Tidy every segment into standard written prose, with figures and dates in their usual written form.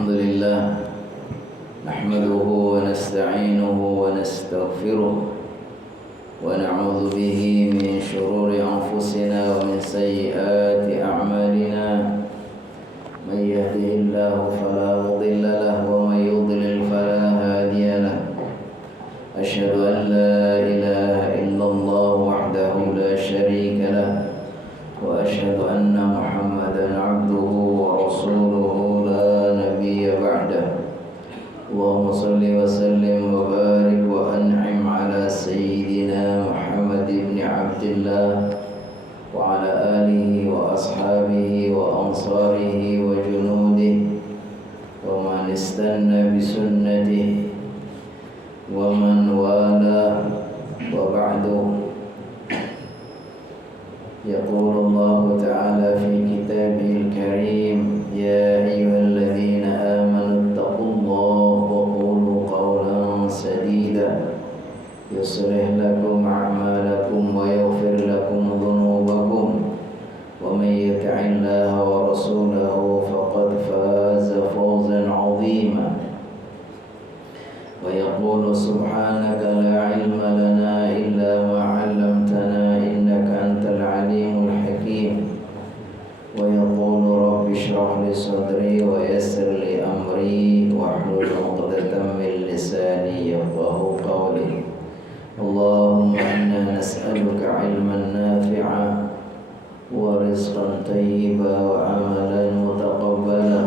الحمد لله نحمده ونستعينه ونستغفره ونعوذ به من شرور أنفسنا ومن سيئات أعمالنا من يهده الله فلا مضل له ومن يضلل فلا هادي له أشهد أن لا إله إلا الله وحده لا شريك له وأشهد أن محمدا عبده ورسوله لا نبي بعده اللهم صل وسلم وبارك وأنعم على سيدنا محمد بن عبد الله وعلى آله وأصحابه وأنصاره وجنوده ومن استنى بسنته ومن والاه وبعد يقول الله تعالى في كتابه الكريم يا أيها الذين آمنوا اتقوا الله وقولوا قولا سديدا يصلح لكم أعمالكم ويغفر لكم ذنوبكم ومن يطع الله ورسوله فقد فاز فوزا عظيما ويقول سبحانك لا علم لنا إلا ما علمتنا إنك أنت العليم الحكيم ويقول رب اشرح لي صدري ويسر لي أمري واحلل عقدة من لساني يفقهوا قولي اللهم إنا نسألك علما نافعا ورزقا طيبا وعملا متقبلا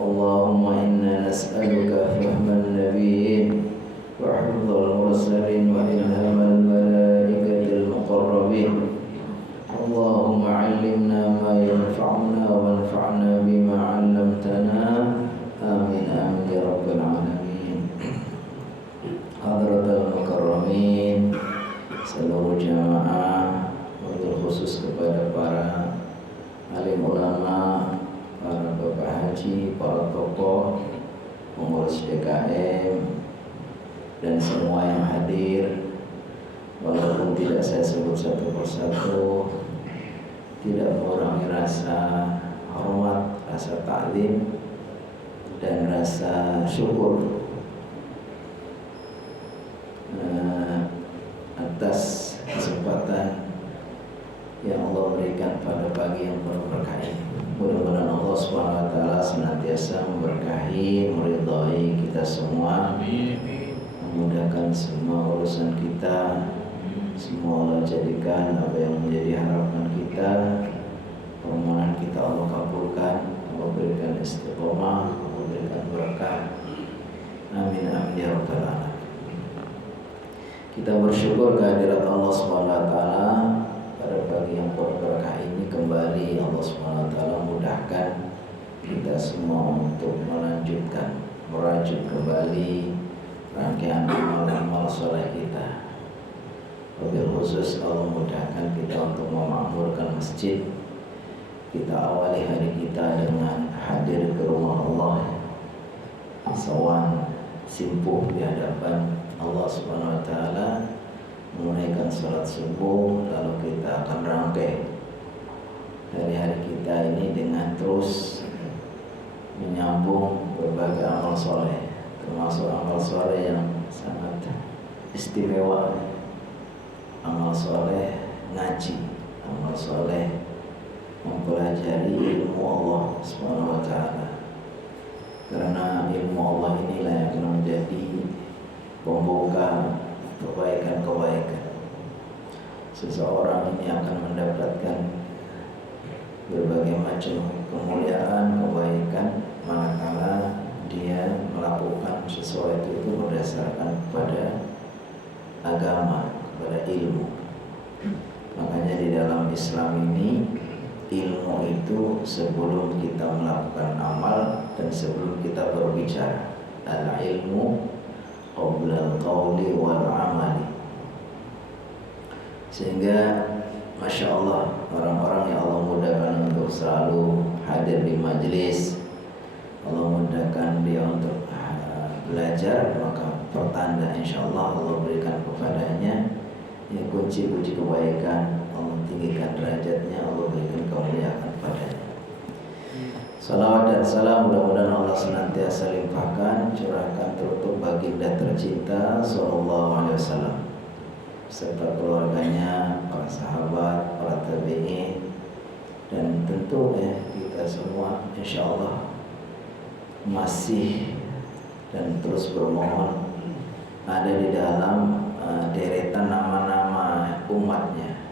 اللهم إنا نسألك فهم النبيين وحفظ المرسلين وإلهام الملائكة المقربين اللهم علمنا ما ينفعنا وانفعنا بما علمتنا آمين آمين يا رب العالمين. Hadratul Mukarramin, seluruh jamaah, wabil khusus kepada para alim ulama, para bapak haji, para tokoh, pengurus DKM, dan semua yang hadir. Walaupun tidak saya sebut satu persatu, tidak mengurangi rasa hormat, rasa taklim, dan rasa syukur atas kesempatan yang Allah berikan pada pagi yang penuh berkah ini. Mudah-mudahan Allah Subhanahu wa taala senantiasa memberkahi, meridhai kita semua, memudahkan semua urusan kita. Semua Allah jadikan apa yang menjadi harapan kita, permohonan kita Allah kabulkan, Allah berikan istiqomah, Allah berikan berkah. Amin amin ya rabbal alamin. Kita bersyukur kehadirat Allah Subhanahu wa taala pada pagi yang penuh berkah ini. Kembali Allah Subhanahu wa taala mudahkan kita semua untuk melanjutkan, merajut kembali rangkaian amal-amal soleh kita. Wabil khusus Allah mudahkan kita untuk memakmurkan masjid. Kita awali hari kita dengan hadir ke rumah Allah, sawan simpuh di hadapan Allah Subhanahu wa taala, menunaikan salat subuh, lalu kita akan rangkai hari-hari kita ini dengan terus menyambung berbagai amal soleh, termasuk amal soleh yang sangat istimewa, amal soleh ngaji, amal soleh mempelajari ilmu Allah Subhanahu wa taala. Karena ilmu Allah inilah yang akan menjadi pembuka kebaikan-kebaikan. Seseorang ini akan mendapatkan berbagai macam kemuliaan, kebaikan manakala dia melakukan sesuatu itu berdasarkan kepada agama, kepada ilmu. Makanya di dalam Islam ini, ilmu itu sebelum kita melakukan amal dan sebelum kita berbicara. Al-ilmu qabla al-qawli wal-amali. Sehingga Masya Allah, orang-orang yang Allah mudahkan untuk selalu hadir di majelis, Allah mudahkan dia untuk belajar, maka pertanda insya Allah Allah berikan kepadanya ya, kunci-kunci kebaikan. Allah tinggikan derajatnya, Allah berikan kemuliaan padanya. Salawat dan salam mudah-mudahan Allah senantiasa limpahkan, curahkan teruntuk baginda tercinta Sallallahu Alaihi Wasallam serta keluarganya, para sahabat, para tabi'in, dan tentu kita semua insya Allah masih dan terus bermohon ada di dalam deretan nama-nama umatnya,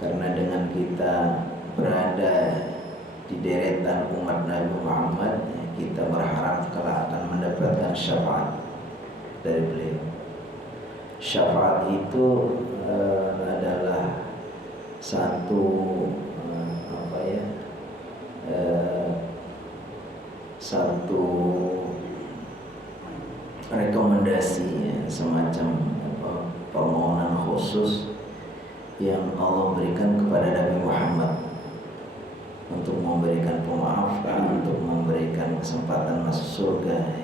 karena dengan kita berada di deretan umat Nabi Muhammad, kita berharap kelak akan mendapatkan syafaat dari beliau. Syafaat itu adalah satu satu rekomendasi, semacam permohonan khusus yang Allah berikan kepada Nabi Muhammad untuk memberikan pemaafan, untuk memberikan kesempatan masuk surga.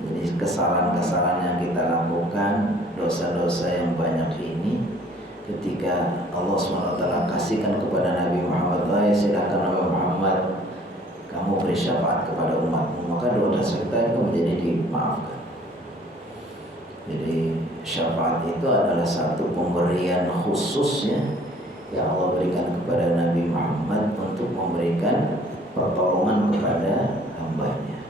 Jadi kesalahan-kesalahan yang kita lakukan, dosa-dosa yang banyak ini, ketika Allah SWT kasihkan kepada Nabi Muhammad, silakan Nabi Muhammad, kamu beri syafaat kepada umatmu, maka dosa kita itu menjadi dimaafkan. Jadi syafaat itu adalah satu pemberian khususnya yang Allah berikan kepada Nabi Muhammad untuk memberikan pertolongan kepada hambanya.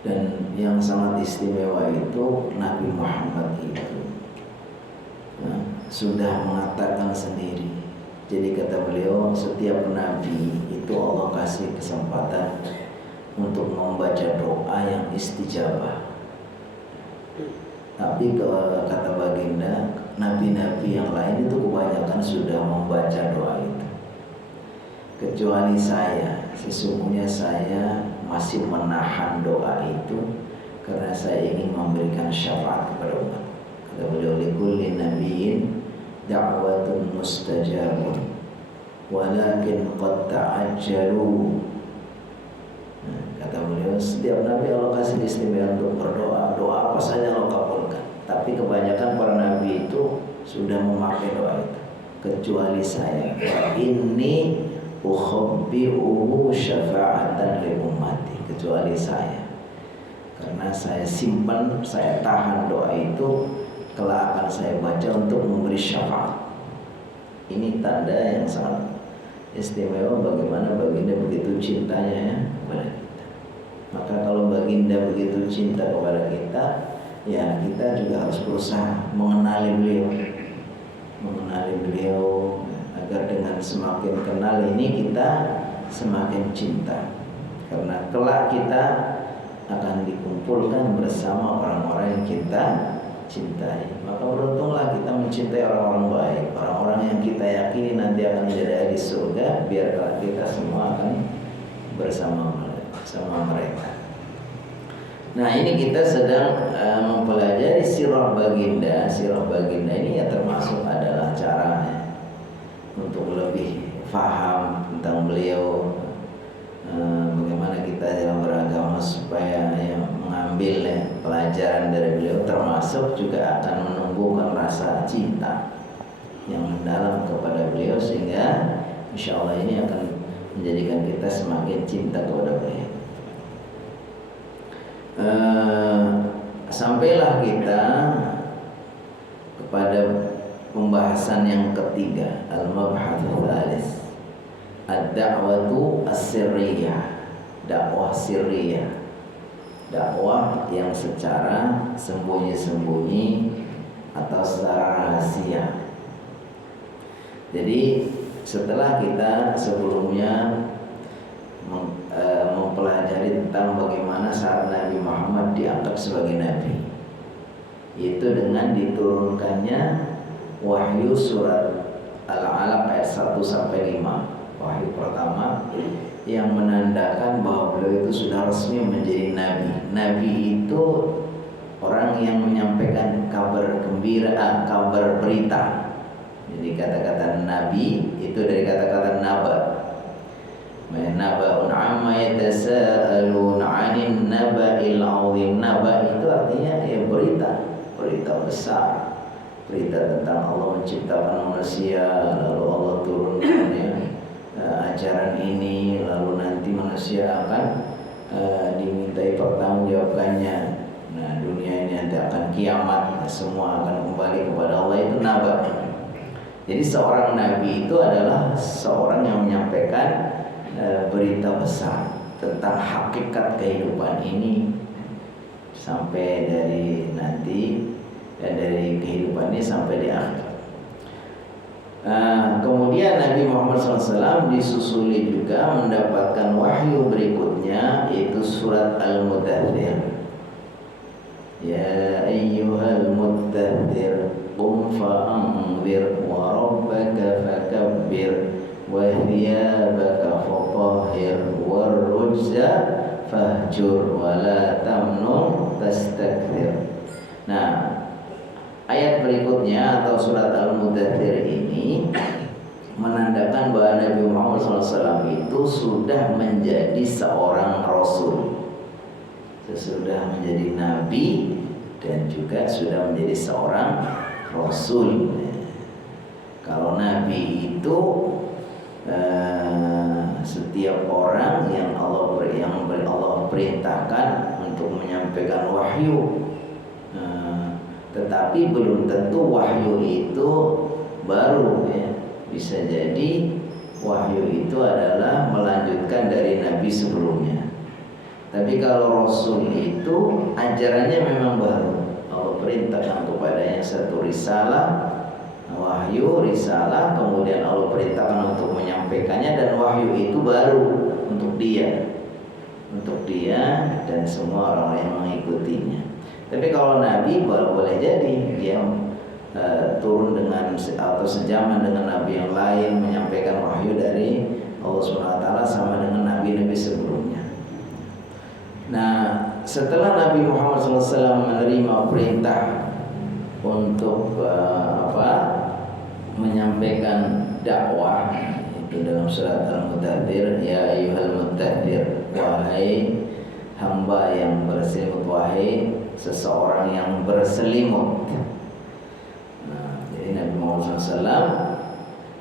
Dan yang sangat istimewa itu Nabi Muhammad itu sudah mengatakan sendiri. Jadi kata beliau, setiap nabi itu Allah kasih kesempatan untuk membaca doa yang istijabah. Tapi kata baginda, nabi-nabi yang lain itu kebanyakan sudah membaca doa itu. Kecuali saya, sesungguhnya saya masih menahan doa itu karena saya ingin memberikan syafaat kepada umat. Kata beliau, likulli nabiyyin da'watun mustajabun walakin qad ta'ajjalu. Kata beliau, setiap nabi Allah kasih istimewa untuk berdoa, doa apa saja Allah kabulkan. Tapi kebanyakan para nabi itu sudah memakai doa itu, kecuali saya. Wa inni ukhabbi'uhu syafa'atan li ummati, kecuali saya. Karena saya simpan, saya tahan doa itu, kelak akan saya baca untuk memberi syafaat. Ini tanda yang sangat istimewa bagaimana baginda begitu cintanya kepada kita. Maka kalau baginda begitu cinta kepada kita, ya kita juga harus berusaha mengenali beliau agar dengan semakin kenal ini kita semakin cinta. Karena kelak kita akan dikumpulkan bersama orang-orang yang kita cintai. Maka beruntunglah kita mencintai orang-orang baik, orang-orang yang kita yakini nanti akan menjadi ahli surga, biar kita semua akan bersama mereka. Nah, ini kita sedang mempelajari sirah baginda. Sirah baginda ini ya termasuk adalah cara untuk lebih paham tentang beliau, bagaimana kita dalam beragama supaya mengambil pelajaran dari beliau, termasuk juga akan menumbuhkan rasa cinta yang mendalam kepada beliau, sehingga insya Allah ini akan menjadikan kita semakin cinta kepada beliau. Sampailah kita kepada pembahasan yang ketiga, al-mabhatsul tsalits, ad-da'watu as-sirriyah, dakwah sirriyah, dakwah yang secara sembunyi-sembunyi atau secara rahasia. Jadi setelah kita sebelumnya mempelajari tentang bagaimana saat Nabi Muhammad diangkat sebagai nabi, itu dengan diturunkannya wahyu surat Al-Alaq ayat 1 sampai 5. Wahyu pertama yang menandakan bahwa beliau itu sudah resmi menjadi nabi. Nabi itu orang yang menyampaikan kabar gembira, kabar berita. Jadi kata-kata nabi itu dari kata-kata naba. Naba'un amma yatasaalun 'anil naba'il 'azim. Naba itu artinya berita besar. Berita tentang Allah menciptakan manusia, lalu Allah turunkan ajaran ini, lalu nanti manusia akan dimintai pertanggungjawabannya. Nah, dunia ini nanti akan kiamat, semua akan kembali kepada Allah, itu naba. Jadi seorang nabi itu adalah seorang yang menyampaikan berita besar tentang hakikat kehidupan ini sampai dari nanti dan dari kehidupan ini sampai di akhir. Kemudian Nabi Muhammad SAW disusuli juga mendapatkan wahyu berikutnya, yaitu surat Al-Mudaththir. Ya ayyuhal muddaththir qum fa'anzir wa rabbaka fakabbir wa thiyabaka fatahhir war rujza fahjur wa la tamnun tastakthir. Nah, ayat berikutnya atau surat Al-Mudaththir ini menandakan bahwa Nabi Muhammad SAW itu sudah menjadi seorang rasul, sesudah menjadi nabi dan juga sudah menjadi seorang rasul. Kalau nabi itu setiap orang yang Allah perintahkan untuk menyampaikan wahyu, tetapi belum tentu wahyu itu baru, ya. Bisa jadi wahyu itu adalah melanjutkan dari nabi sebelumnya. Tapi kalau rasul itu ajarannya memang baru. Allah perintahkan kepadanya satu risalah, wahyu, risalah, kemudian Allah perintahkan untuk menyampaikannya, dan wahyu itu baru untuk dia dan semua orang yang mengikutinya. Tapi kalau nabi baru boleh jadi dia turun dengan atau sejaman dengan nabi yang lain, menyampaikan wahyu dari Allah SWT sama dengan nabi-nabi sebelumnya. Nah, setelah Nabi Muhammad SAW menerima perintah untuk menyampaikan dakwah, itu dalam surat Al-Mudaththir, ya ayyuhal muddaththir, wahai hamba yang berselimut, wahai seseorang yang berselimut. Nah, jadi Nabi Muhammad SAW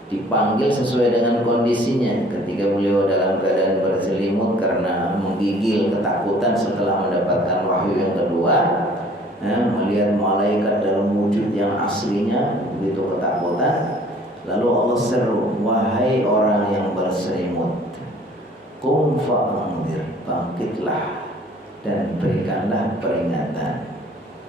dipanggil sesuai dengan kondisinya. Ketika beliau dalam keadaan berselimut karena menggigil ketakutan setelah mendapatkan wahyu yang kedua, melihat malaikat dalam wujud yang aslinya, begitu ketakutan. Lalu Allah seru, wahai orang yang berselimut, qum fa'anzir, bangkitlah dan berikanlah peringatan.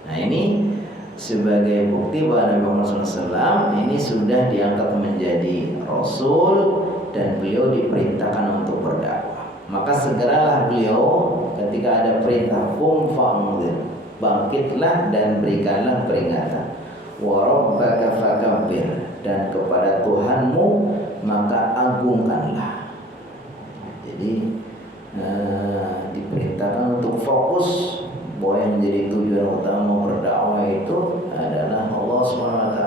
Nah, ini sebagai bukti bahwa Nabi Muhammad SAW ini sudah diangkat menjadi rasul dan beliau diperintahkan untuk berdakwah. Maka segeralah beliau ketika ada perintah qum fa'anzir, bangkitlah dan berikanlah peringatan. Wa rabbaka fakabbir, dan kepada Tuhanmu maka agungkanlah. Jadi diperintahkan untuk fokus bahwa yang menjadi tujuan utama berdakwah itu adalah Allah SWT.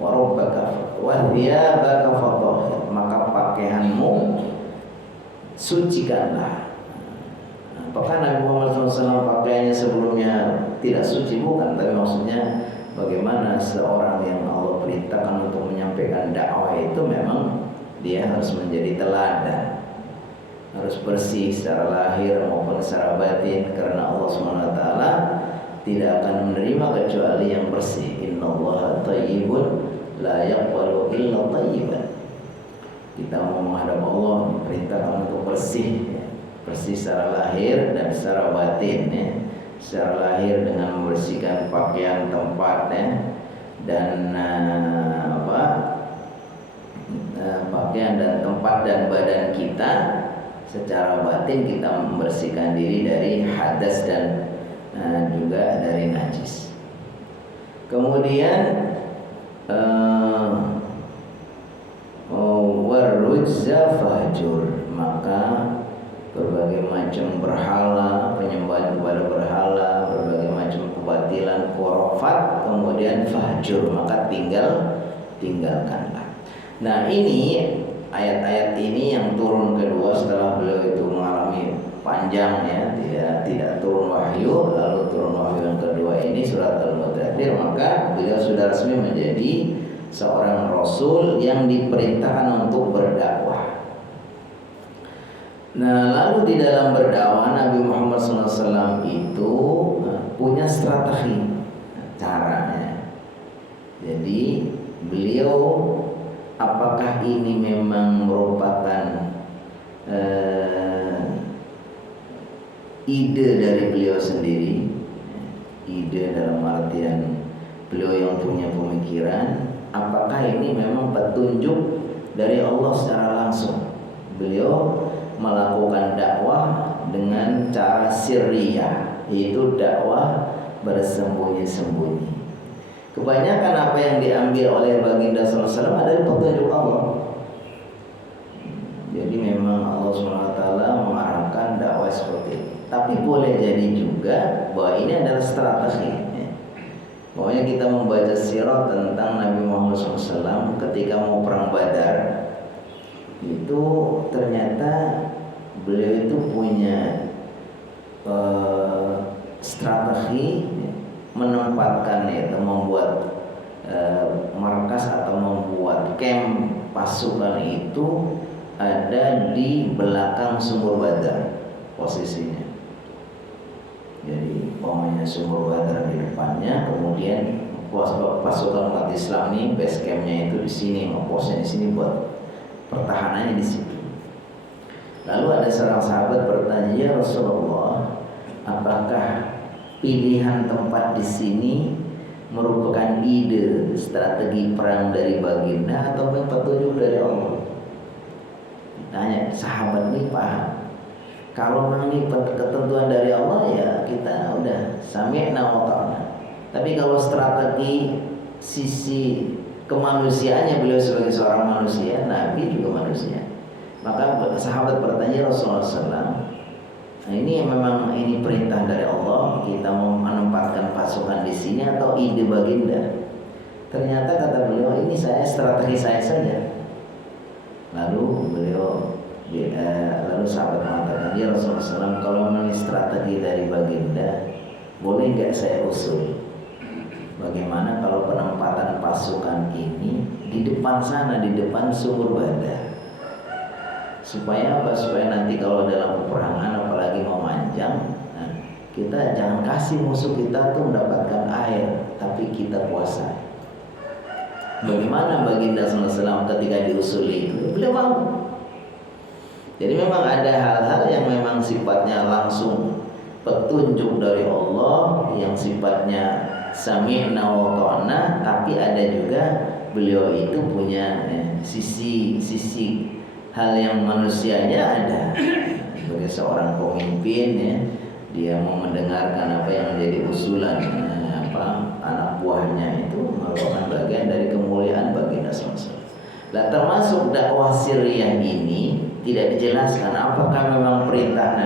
Wa rabbaka wa thiyabaka fatahhir, maka pakaianmu sucikanlah. Apakah Nabi Muhammad SAW pakaiannya sebelumnya tidak suci? Bukan, tapi maksudnya bagaimana seorang yang Allah perintahkan untuk menyampaikan dakwah itu memang dia harus menjadi teladan, harus bersih secara lahir maupun secara batin, karena Allah SWT tidak akan menerima kecuali yang bersih. Innallaha thayyibun la yaqbalu illa thayyiban. Kita mau menghadap Allah diperintahkan untuk bersih, bersih secara lahir dan secara batin, ya. Secara lahir dengan membersihkan pakaian tempatnya dan pakaian dan tempat dan badan kita. Secara batin kita membersihkan diri dari hadas dan juga dari najis. Kemudian warujza fahjur, maka berbagai macam berhala, penyembahan kepada berhala, berbagai macam kebatilan, khurafat, kemudian fahjur, maka tinggalkanlah. Nah, ini ayat-ayat ini yang turun kedua setelah beliau itu mengalami panjang, ya, tidak turun wahyu, lalu turun wahyu yang kedua ini surat Al-Mudaththir, maka beliau sudah resmi menjadi seorang rasul yang diperintahkan untuk berdakwah. Nah, lalu di dalam berdakwah Nabi Muhammad SAW itu punya strategi caranya. Jadi beliau, apakah ini memang merupakan ide dari beliau sendiri, ide dalam artian beliau yang punya pemikiran, apakah ini memang petunjuk dari Allah secara langsung. Beliau melakukan dakwah dengan cara sirriyah, yaitu dakwah bersembunyi-sembunyi. Kebanyakan apa yang diambil oleh baginda SAW adalah petunjuk Allah. Jadi memang Allah SWT mengarahkan dakwah seperti ini. Tapi boleh jadi juga bahwa ini adalah strategi. Pokoknya kita membaca sirah tentang Nabi Muhammad SAW ketika mau perang Badar, itu ternyata beliau itu punya strategi menempatkan, yaitu membuat markas atau membuat camp pasukan itu ada di belakang sumur Badar posisinya. Jadi pokoknya sumur Badar di depannya, kemudian pasukan umat Islam ini base campnya itu di sini, posnya di sini buat pertahanannya di situ. Lalu ada seorang sahabat bertanya, "Ya Rasulullah, apakah pilihan tempat di sini merupakan ide strategi perang dari baginda atau petunjuk dari Allah?" Ditanya, sahabat ini paham. Kalau memang ini ketentuan dari Allah, ya kita udah sami'na wa ta'na. Tapi kalau strategi sisi kemanusiaannya, beliau sebagai seorang manusia, Nabi juga manusia. Maka sahabat bertanya, Rasulullah SAW, nah ini memang ini perintah dari Allah, kita mau menempatkan pasukan di sini atau ide baginda? Ternyata kata beliau, ini strategi saya saja. Lalu sahabat mengatakan, ya Rasulullah SAW, kalau memang strategi dari baginda, boleh nggak saya usul? Bagaimana kalau penempatan pasukan ini di depan sana, di depan sumur Badar? Supaya apa? Supaya nanti kalau dalam peperangan apalagi mau manjang, nah, kita jangan kasih musuh kita tuh mendapatkan air, tapi kita puasa. Bagaimana baginda SAW ketika diusuli itu? Beliau mau. Jadi memang ada hal-hal yang memang sifatnya langsung petunjuk dari Allah, yang sifatnya sami'na wa ta'na, tapi ada juga beliau itu punya sisi hal yang manusianya ada. Sebagai seorang pemimpin, ya, dia mau mendengarkan apa yang menjadi usulan anak buahnya, itu merupakan bagian dari kemuliaan baginda SAW. Nah, termasuk dakwah sirriyah ini tidak dijelaskan apakah memang perintah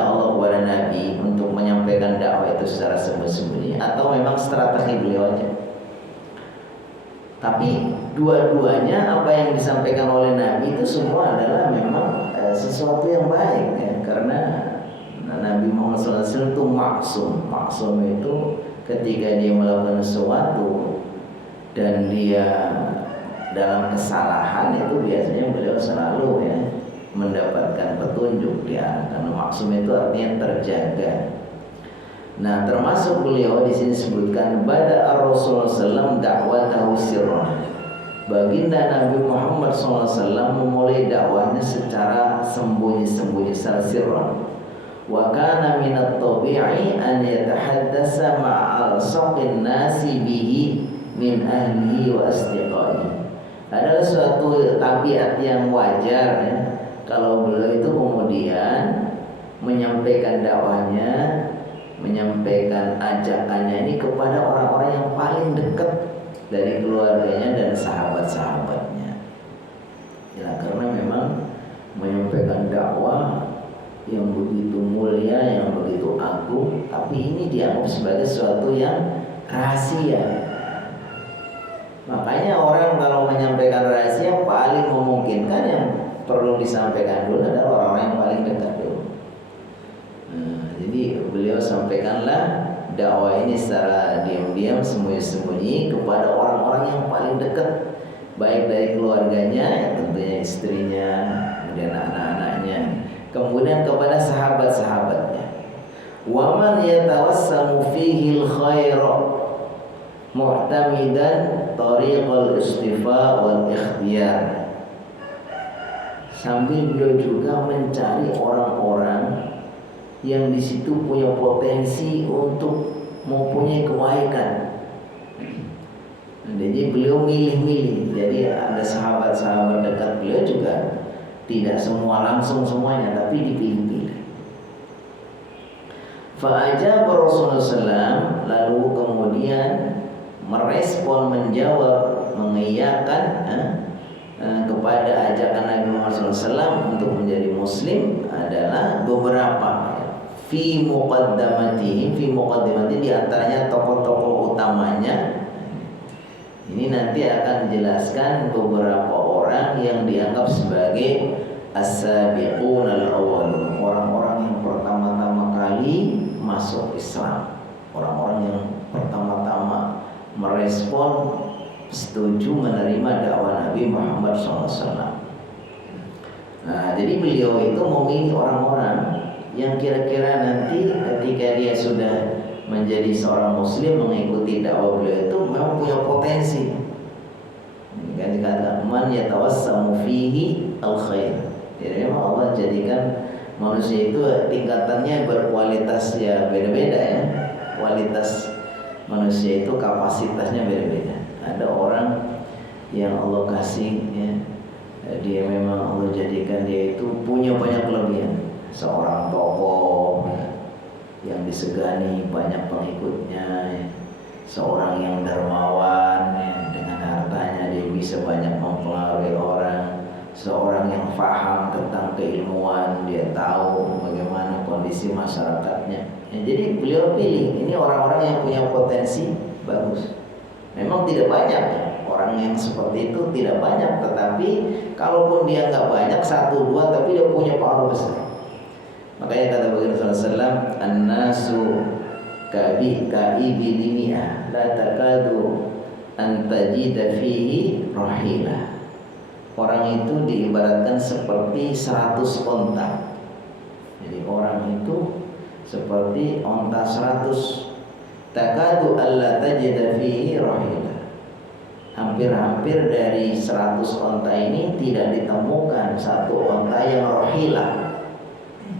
Allah kepada Nabi untuk menyampaikan dakwah itu secara sembunyi-sembunyi atau memang strategi beliau aja. Tapi dua-duanya apa yang disampaikan oleh Nabi itu semua adalah memang sesuatu yang baik, ya. Karena Nabi Muhammad SAW itu maksum. Maksum itu ketika dia melakukan sesuatu dan dia dalam kesalahan, itu biasanya beliau selalu, ya, mendapatkan petunjuk dia. Karena maksum itu artinya terjaga. Nah, termasuk beliau di sini disebutkan bada Rasulullah SAW dakwatahu sirran. Baginda Nabi Muhammad SAW memulai dakwahnya secara sembunyi-sembunyi, secara sirran. Wa kana minat tabi'i an yatahaddasa ma'al saqin nasi bihi min ahlihi wa asdiqaihi. Adalah suatu tabiat yang wajar, ya, kalau beliau itu kemudian menyampaikan dakwahnya, menyampaikan ajakannya ini kepada orang-orang yang paling dekat dari keluarganya dan sahabat-sahabatnya. Ya, karena memang menyampaikan dakwah yang begitu mulia, yang begitu agung, tapi ini dianggap sebagai sesuatu yang rahasia. Makanya orang kalau menyampaikan rahasia, paling memungkinkan yang perlu disampaikan dulu adalah orang-orang yang paling dekat dulu. Jadi beliau sampaikanlah dakwah ini secara diam-diam, sembunyi-sembunyi kepada orang-orang yang paling dekat, baik dari keluarganya, ya tentunya istrinya, kemudian anak-anaknya, kemudian kepada sahabat-sahabatnya. Wa man yatawassamu fihi al-khaira mu'tamidan tariqal istifa wal ikhtiyar. Sambil beliau juga mencari orang-orang yang di situ punya potensi untuk mempunyai kebaikan. Jadi beliau milih-milih. Jadi ada sahabat-sahabat dekat beliau juga tidak semua langsung semuanya, tapi dipilih-pilih. Fa'ajab Rasulullah SAW, lalu kemudian merespon, menjawab, mengiyakan kepada ajakan Nabi Muhammad SAW untuk menjadi Muslim adalah beberapa. Fi muqaddamati di antaranya tokoh-tokoh utamanya. Ini nanti akan dijelaskan beberapa orang yang dianggap sebagai as-sabiqun al-awwalun, orang-orang yang pertama-tama kali masuk Islam, orang-orang yang pertama-tama merespon, setuju menerima dakwah Nabi Muhammad SAW. Nah, jadi beliau itu memilih orang-orang yang kira-kira nanti ketika dia sudah menjadi seorang Muslim mengikuti dakwah beliau itu memang punya potensi. Kan dikatakan man yatawassamu fihi al-khair. Jadi memang Allah jadikan manusia itu tingkatannya berkualitas ya beda-beda ya. Kualitas manusia itu kapasitasnya beda-beda. Ada orang yang Allah kasih ya, dia memang Allah jadikan dia itu punya banyak kelebihan. Seorang tokoh yang disegani, banyak pengikutnya ya. Seorang yang dermawan ya, dengan hartanya dia bisa banyak mempengaruhi orang. Seorang yang paham tentang keilmuan, dia tahu bagaimana kondisi masyarakatnya ya. Jadi beliau pilih ini orang-orang yang punya potensi bagus. Memang tidak banyak ya, orang yang seperti itu tidak banyak, tetapi kalaupun dia nggak banyak, satu dua, tapi dia punya pengaruh besar. Makanya kata baginda sallallahu alaihi wasallam, an-nasu ka'ibilimi'ah la takadu an tajida fihi rahila. Orang itu diibaratkan seperti 100 onta. Jadi orang itu seperti onta 100. Takadu alla tajida fihi rahila. Hampir-hampir dari 100 onta ini tidak ditemukan satu onta yang rahila.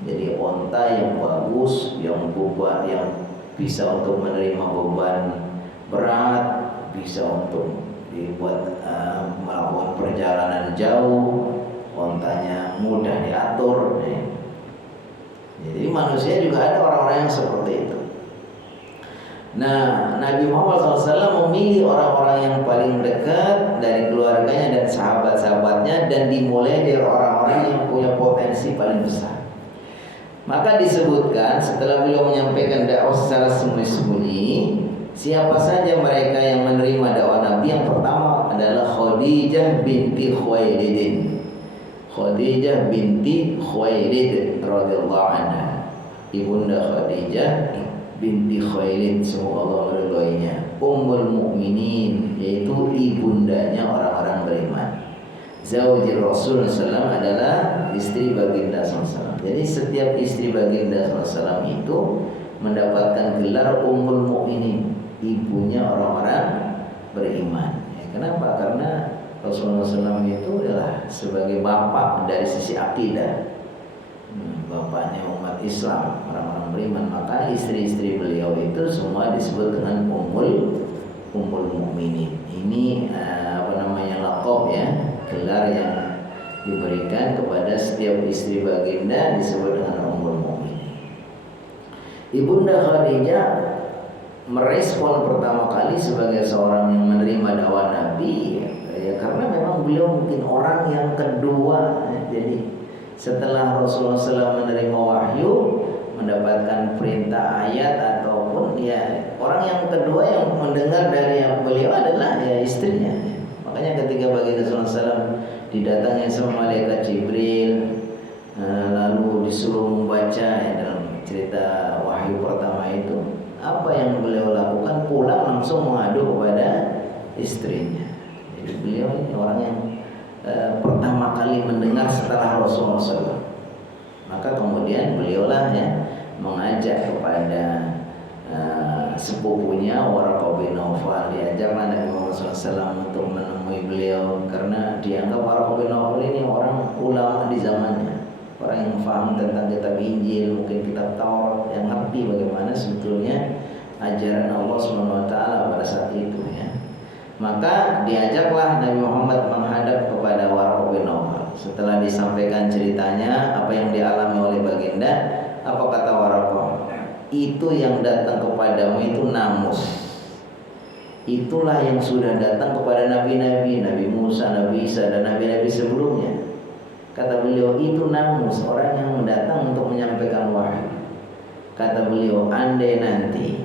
Jadi onta yang bagus, yang beban, yang bisa untuk menerima beban berat, bisa untuk dibuat melakukan perjalanan jauh, ontanya mudah diatur. Jadi manusia juga ada orang-orang yang seperti itu. Nah, Nabi Muhammad SAW memilih orang-orang yang paling dekat dari keluarganya dan sahabat-sahabatnya, dan dimulai dari orang-orang yang punya potensi paling besar. Maka disebutkan setelah beliau menyampaikan dakwah secara sembunyi-sembunyi, siapa saja mereka yang menerima dakwah Nabi. Yang pertama adalah Khadijah binti Khuwailid. Khadijah binti Khuwailid radhiyallahu anha, ibunda Khadijah binti Khuwailid, semoga Allah meridhoinya. Ummul Mukminin, yaitu ibundanya orang-orang beriman. Zawji Rasul SAW adalah istri baginda SAW. Jadi setiap istri baginda SAW itu mendapatkan gelar Ummul Mukminin, ibunya orang-orang beriman. Ya, kenapa? Karena Rasulullah SAW itu adalah sebagai bapak dari sisi akidah, bapaknya umat Islam, orang-orang beriman. Maka istri-istri beliau itu semua disebut dengan Ummul Mukminin. Ini laqab ya, gelar yang diberikan kepada setiap istri baginda disebut dengan Ummul Mukminin. Ibunda Khadijah merespon pertama kali sebagai seorang yang menerima dakwah Nabi ya, karena memang beliau mungkin orang yang kedua ya. Jadi setelah Rasulullah SAW menerima wahyu, mendapatkan perintah ayat ataupun ya, orang yang kedua yang mendengar dari beliau adalah ya istrinya. Makanya ketika baginda SAW didatangi sama malaikat Jibril, lalu disuruh membaca ya, dalam cerita wahyu pertama itu, apa yang beliau lakukan? Pulang langsung mengadu kepada istrinya. Jadi beliau ini orang yang pertama kali mendengar setelah Rasulullah SAW. Maka kemudian beliaulah ya mengajak kepada sepupunya Waraqah bin Naufal. Diajaklah Nabi Muhammad SAW untuk menemui beliau karena dianggap Waraqah bin Naufal ini orang ulama di zamannya, orang yang paham tentang kitab Injil, mungkin kitab Taurat, yang ngerti bagaimana sebetulnya ajaran Allah SWT pada saat itu ya. Maka diajaklah Nabi Muhammad menghadap kepada Waraqah bin Naufal. Setelah disampaikan ceritanya apa yang dialami oleh baginda, apa kata Waraqah? Itu yang datang kepadamu itu namus. Itulah yang sudah datang kepada nabi-nabi, Nabi Musa, Nabi Isa, dan nabi-nabi sebelumnya. Kata beliau, itu namus, orang yang datang untuk menyampaikan wahyu. Kata beliau, andai nanti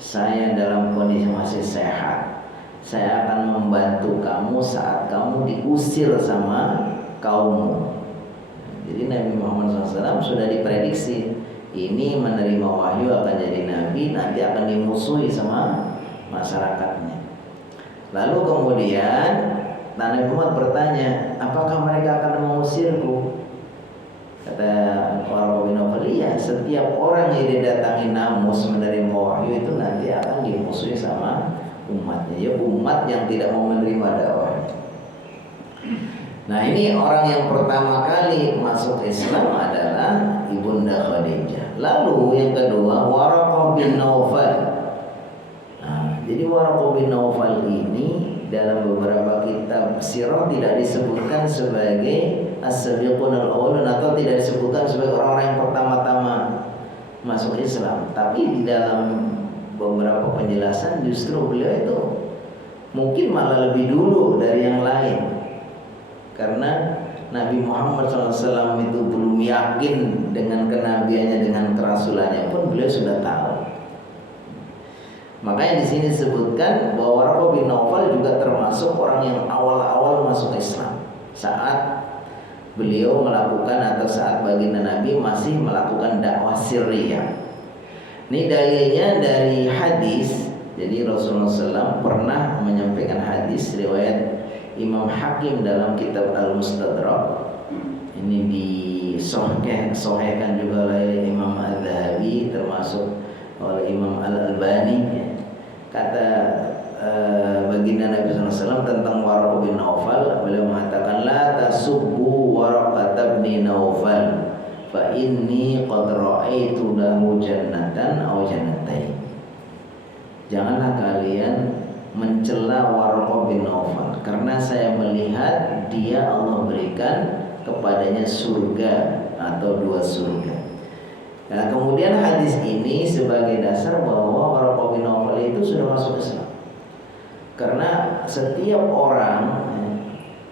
saya dalam kondisi masih sehat, saya akan membantu kamu saat kamu diusir sama kaummu. Jadi Nabi Muhammad SAW sudah diprediksi, ini menerima wahyu akan jadi nabi, nanti akan dimusuhi sama masyarakatnya. Lalu kemudian Nabi Muhammad bertanya, apakah mereka akan mengusirku? Kata Waraqah bin Naufal, iya, setiap orang yang didatangi namus menerima wahyu itu nanti akan dimusuhi sama umatnya, ya umat yang tidak mau menerima dakwah. Nah, ini orang yang pertama kali masuk Islam adalah Ibunda Khadijah. Lalu yang kedua Waraqah bin Naufal. Nah, jadi Waraqah bin Naufal ini dalam beberapa kitab sirah tidak disebutkan sebagai as-sabiqun al-awwalun atau tidak disebutkan sebagai orang-orang yang pertama-tama masuk Islam. Tapi di dalam beberapa penjelasan justru beliau itu mungkin malah lebih dulu dari yang lain. Karena Nabi Muhammad SAW itu belum yakin dengan kenabiannya, dengan kerasulannya pun beliau sudah tahu. Makanya di sini disebutkan bahwa Waraqah bin Naufal juga termasuk orang yang awal-awal masuk Islam saat beliau melakukan atau saat baginda Nabi masih melakukan dakwah sirriyah. Ini dalilnya dari hadis. Jadi Rasulullah SAW pernah menyampaikan hadis riwayat Imam Hakim dalam kitab Al-Mustadrak. Ini disahihkan juga oleh Imam Al-Zahabi, termasuk oleh Imam Al-Albani. Kata baginda Nabi SAW tentang Waraqah bin Naufal, beliau mengatakan, la tasubbu Waraqah bin Naufal fa inni qad ra'aitu lahu jannatan aw jannatain. Janganlah kalian mencela Waraqah bin Naufal karena saya melihat dia Allah berikan kepadanya surga atau 2 surga. Nah, kemudian hadis ini sebagai dasar bahwa Waraqah bin Naufal itu sudah masuk Islam. Karena setiap orang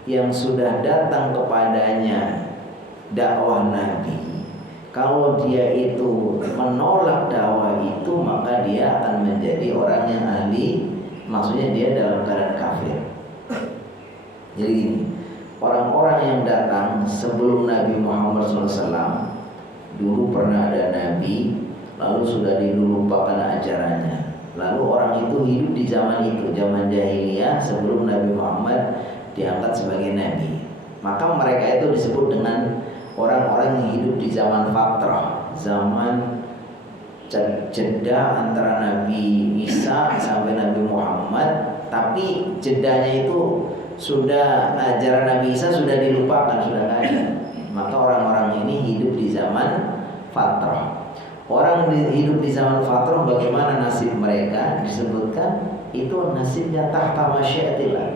yang sudah datang kepadanya dakwah Nabi, kalau dia itu menolak dakwah itu, maka dia akan menjadi orang yang ahli, maksudnya dia dalam keadaan kafir. Jadi gini, orang-orang yang datang sebelum Nabi Muhammad SAW, dulu pernah ada Nabi, lalu sudah dilupakan ajarannya. Lalu orang itu hidup di zaman itu, zaman jahiliyah sebelum Nabi Muhammad diangkat sebagai Nabi. Maka mereka itu disebut dengan orang-orang yang hidup di zaman fatrah, zaman jeda antara Nabi Isa sampai Nabi Muhammad, tapi jedanya itu sudah ajaran Nabi Isa sudah dilupakan, sudah nggak ada. Maka orang-orang ini hidup di zaman fatrah. Orang hidup di zaman fatrah, bagaimana nasib mereka? Disebutkan itu nasibnya tahta masyiatillah.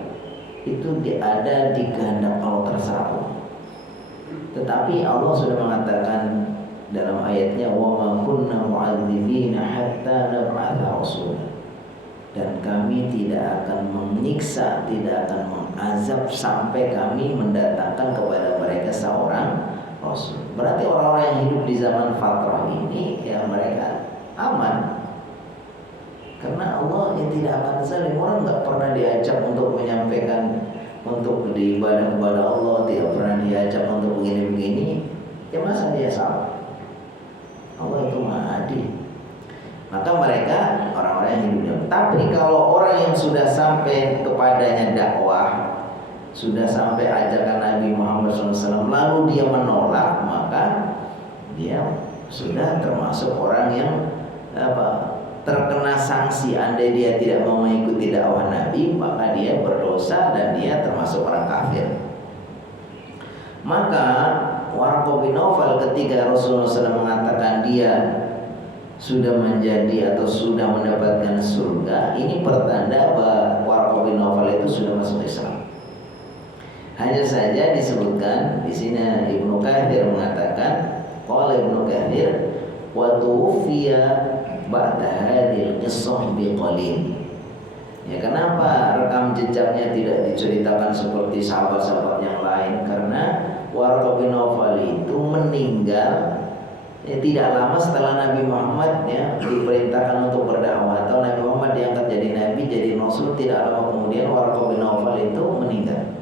Itu ada di kehendak Allah terserah. Tetapi Allah sudah mengatakan dalam ayatnya, wa ma kunna mu'adzibina hatta nab'atha rasulah. Dan kami tidak akan menyiksa, tidak akan mengazab sampai kami mendatangkan kepada mereka seorang rasul. Berarti orang-orang yang hidup di zaman fatrah ini ya mereka aman. Karena Allah yang tidak akan zalim. Orang nggak pernah diajak untuk menyampaikan, untuk beribadah kepada Allah, tidak pernah diajak untuk begini-begini. Ya masa dia salah? Allah itu Maha Adil. Maka mereka orang-orang yang hidupnya. Tapi kalau orang yang sudah sampai kepadanya dakwah, sudah sampai ajakan Nabi Muhammad SAW, lalu dia menolak, maka dia sudah termasuk orang yang terkena sanksi. Andai dia tidak mau mengikuti dakwah Nabi, maka dia berdosa dan dia termasuk orang kafir. Maka Waraqah bin Naufal ketika Rasulullah SAW mengatakan dia sudah menjadi atau sudah mendapatkan surga, ini pertanda bahwa Waraqah bin Naufal itu sudah masuk Islam. Hanya saja disebutkan di sini Ibnu Katsir mengatakan, qala Ibnu Katsir wa tuwfiya ba'da hadhil qissah biqalil. Ya, kenapa rekam jejaknya tidak diceritakan seperti sahabat-sahabat yang lain? Karena Waraqah bin Naufal itu meninggal tidak lama setelah Nabi Muhammad diperintahkan untuk berdakwah, atau Nabi Muhammad diangkat jadi nabi, jadi rasul. Tidak lama kemudian Waraqah bin Naufal itu meninggal.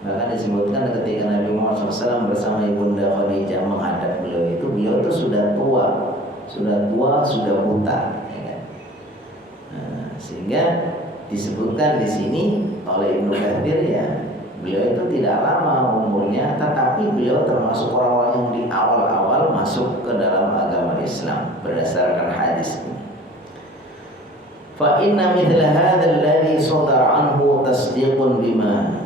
Bahkan disebutkan ketika Nabi Muhammad SAW bersama ibunda Khadijah menghadap beliau itu sudah tua, sudah buta, ya kan? Sehingga disebutkan di sini oleh Ibnu Katsir, ya, beliau itu tidak lama umurnya, tetapi beliau termasuk orang-orang yang di awal-awal masuk ke dalam agama Islam berdasarkan hadis ini. Fa inna mithla hadzal ladzi sadara anhu tasdiqun bima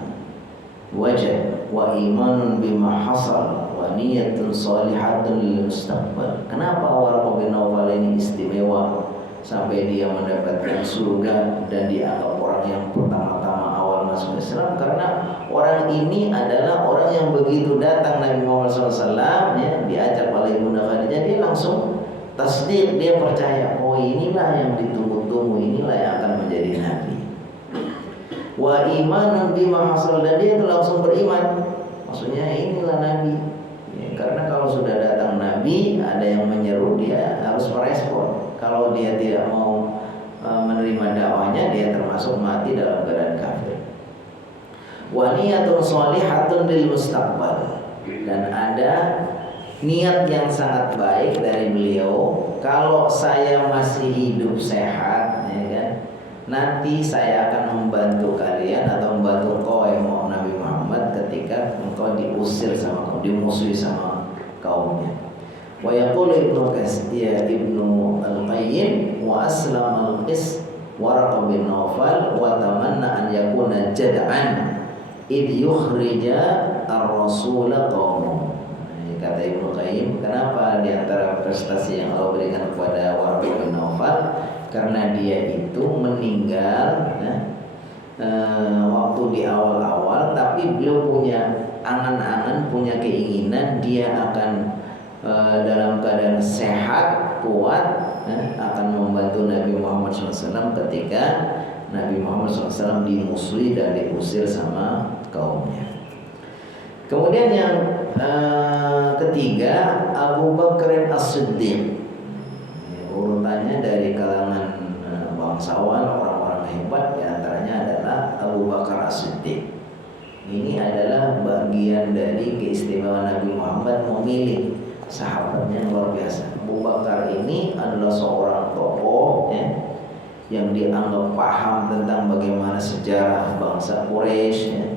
wajad wa imanun bima hasal wa niyatun salihatun lil mustaqbal. Kenapa Waraqah bin Naufal ini istimewa sampai dia mendapatkan surga dan dianggap orang yang pertama-tama awal masuk Islam? Karena orang ini adalah orang yang begitu datang Nabi Muhammad SAW diajak oleh Ibunda Khadijah, dia langsung tasdik, dia percaya, oh inilah yang ditunggu-tunggu, inilah yang akan menjadi nabi. Wa imanun bima hasal, dan dia itu langsung beriman, maksudnya inilah nabi. Ya, karena kalau sudah datang nabi, ada yang menyeru, dia harus merespon. Kalau dia tidak mau menerima dakwahnya, dia termasuk mati dalam keadaan kafir. Wa niyatun shalihatun lil mustaqbal, dan ada niat yang sangat baik dari beliau, kalau saya masih hidup sehat, ya kan, nanti saya akan membantu kalian atau membantu engkau yang mau Nabi Muhammad ketika engkau diusir sama kaum, dimusuhi sama kaumnya. Wa yaqulu Ibnu Al-Qayyim wa aslama al-qis Waraqah bin Naufal wa tamanna an yakuna jad'an id yukhrija ar-rasul qaumu. Kata Ibnu Qayyim, kenapa di antara prestasi yang Allah berikan kepada Waraqah bin Naufal? Karena dia itu meninggal waktu di awal-awal, tapi beliau punya angan-angan, punya keinginan dia akan dalam keadaan sehat, kuat, akan membantu Nabi Muhammad SAW ketika Nabi Muhammad SAW dimusuhi dan diusir sama kaumnya. Kemudian yang ketiga, Abu Bakar As-Siddiq. Urutannya dari kalangan bangsawan, orang-orang hebat, diantaranya adalah Abu Bakar As-Siddiq. Ini adalah bagian dari keistimewaan Nabi Muhammad memilih sahabatnya yang luar biasa. Abu Bakar ini adalah seorang tokoh yang dianggap paham tentang bagaimana sejarah bangsa Quraisy,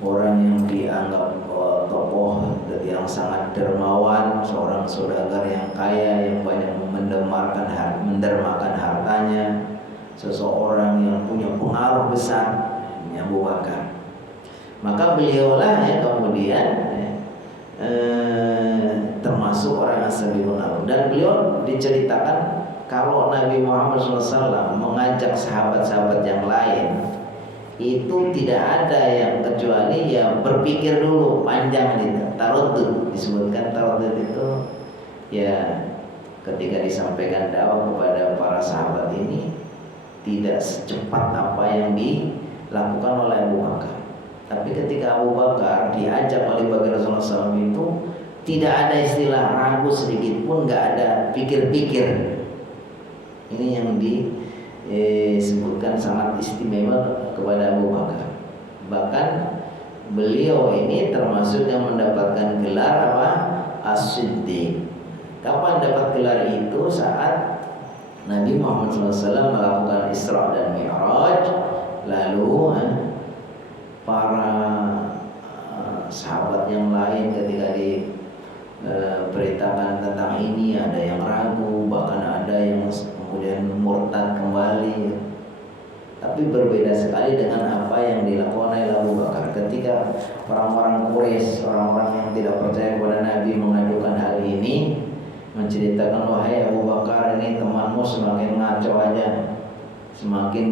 orang yang dianggap tokoh yang sangat dermawan, seorang saudagar yang kaya, yang banyak mendermakan hartanya, seseorang yang punya pengaruh besar, Abu Bakar. Maka beliaulah kemudian termasuk orang yang sangat berpengaruh. Dan beliau diceritakan kalau Nabi Muhammad SAW mengajak sahabat-sahabat yang lain, itu tidak ada yang kecuali ya berpikir dulu panjang gitu. Tarodud, disebutkan tarodud itu ya ketika disampaikan dakwah kepada para sahabat ini tidak secepat apa yang dilakukan oleh Abu Bakar. Tapi ketika Abu Bakar diajak oleh baginda Rasulullah SAW itu tidak ada istilah ragu sedikit pun, nggak ada pikir-pikir. Ini yang disebutkan sangat istimewa kepada Abu Bakar. Bahkan beliau ini termasuk yang mendapatkan gelar apa? As-Siddiq. Kapan dapat gelar itu? Saat Nabi Muhammad SAW melakukan Isra dan Mi'raj, lalu para sahabat yang lain ketika beritakan tentang ini, ada yang ragu, bahkan ada yang kemudian murtad kembali. Tapi berbeda sekali dengan apa yang dilakukan oleh Abu Bakar ketika orang-orang Quraisy, orang-orang yang tidak percaya kepada Nabi mengadukan hal ini, menceritakan, wahai Abu Bakar, ini temanmu semakin ngaco aja, semakin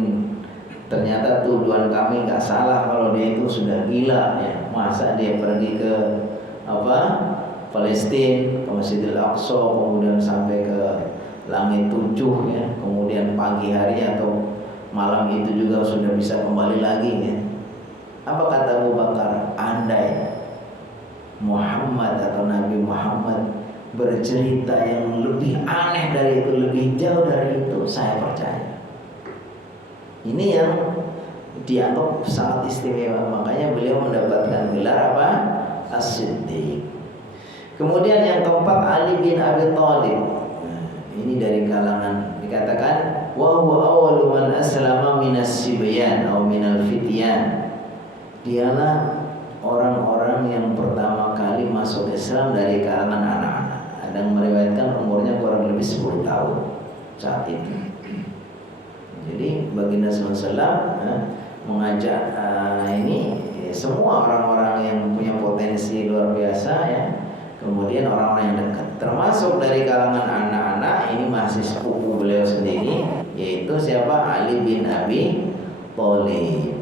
ternyata tuduhan kami nggak salah kalau dia itu sudah gila ya. Masa dia pergi ke Palestina, ke Masjidil Aqsa, kemudian sampai ke langit 7 ya, kemudian pagi hari atau malam itu juga sudah bisa kembali lagi ya. Apa kata Abu Bakar? Andai Muhammad atau Nabi Muhammad bercerita yang lebih aneh dari itu, lebih jauh dari itu, saya percaya. Ini yang dianggap sangat istimewa, makanya beliau mendapatkan gelar apa? As-Siddiq. Kemudian yang keempat, Ali bin Abi Thalib. Ini dari kalangan, dikatakan wa huwa awwalu man aslama minas sibyan atau minal fityan. Dialah orang-orang yang pertama kali masuk Islam dari kalangan anak-anak. Ada yang meriwayatkan umurnya kurang lebih 10 tahun saat itu. Jadi baginda SAW mengajak semua orang-orang yang punya potensi luar biasa ya. Kemudian orang-orang yang dekat, termasuk dari kalangan anak-anak, ini masih sepupu beliau sendiri, yaitu siapa? Ali bin Abi Thalib.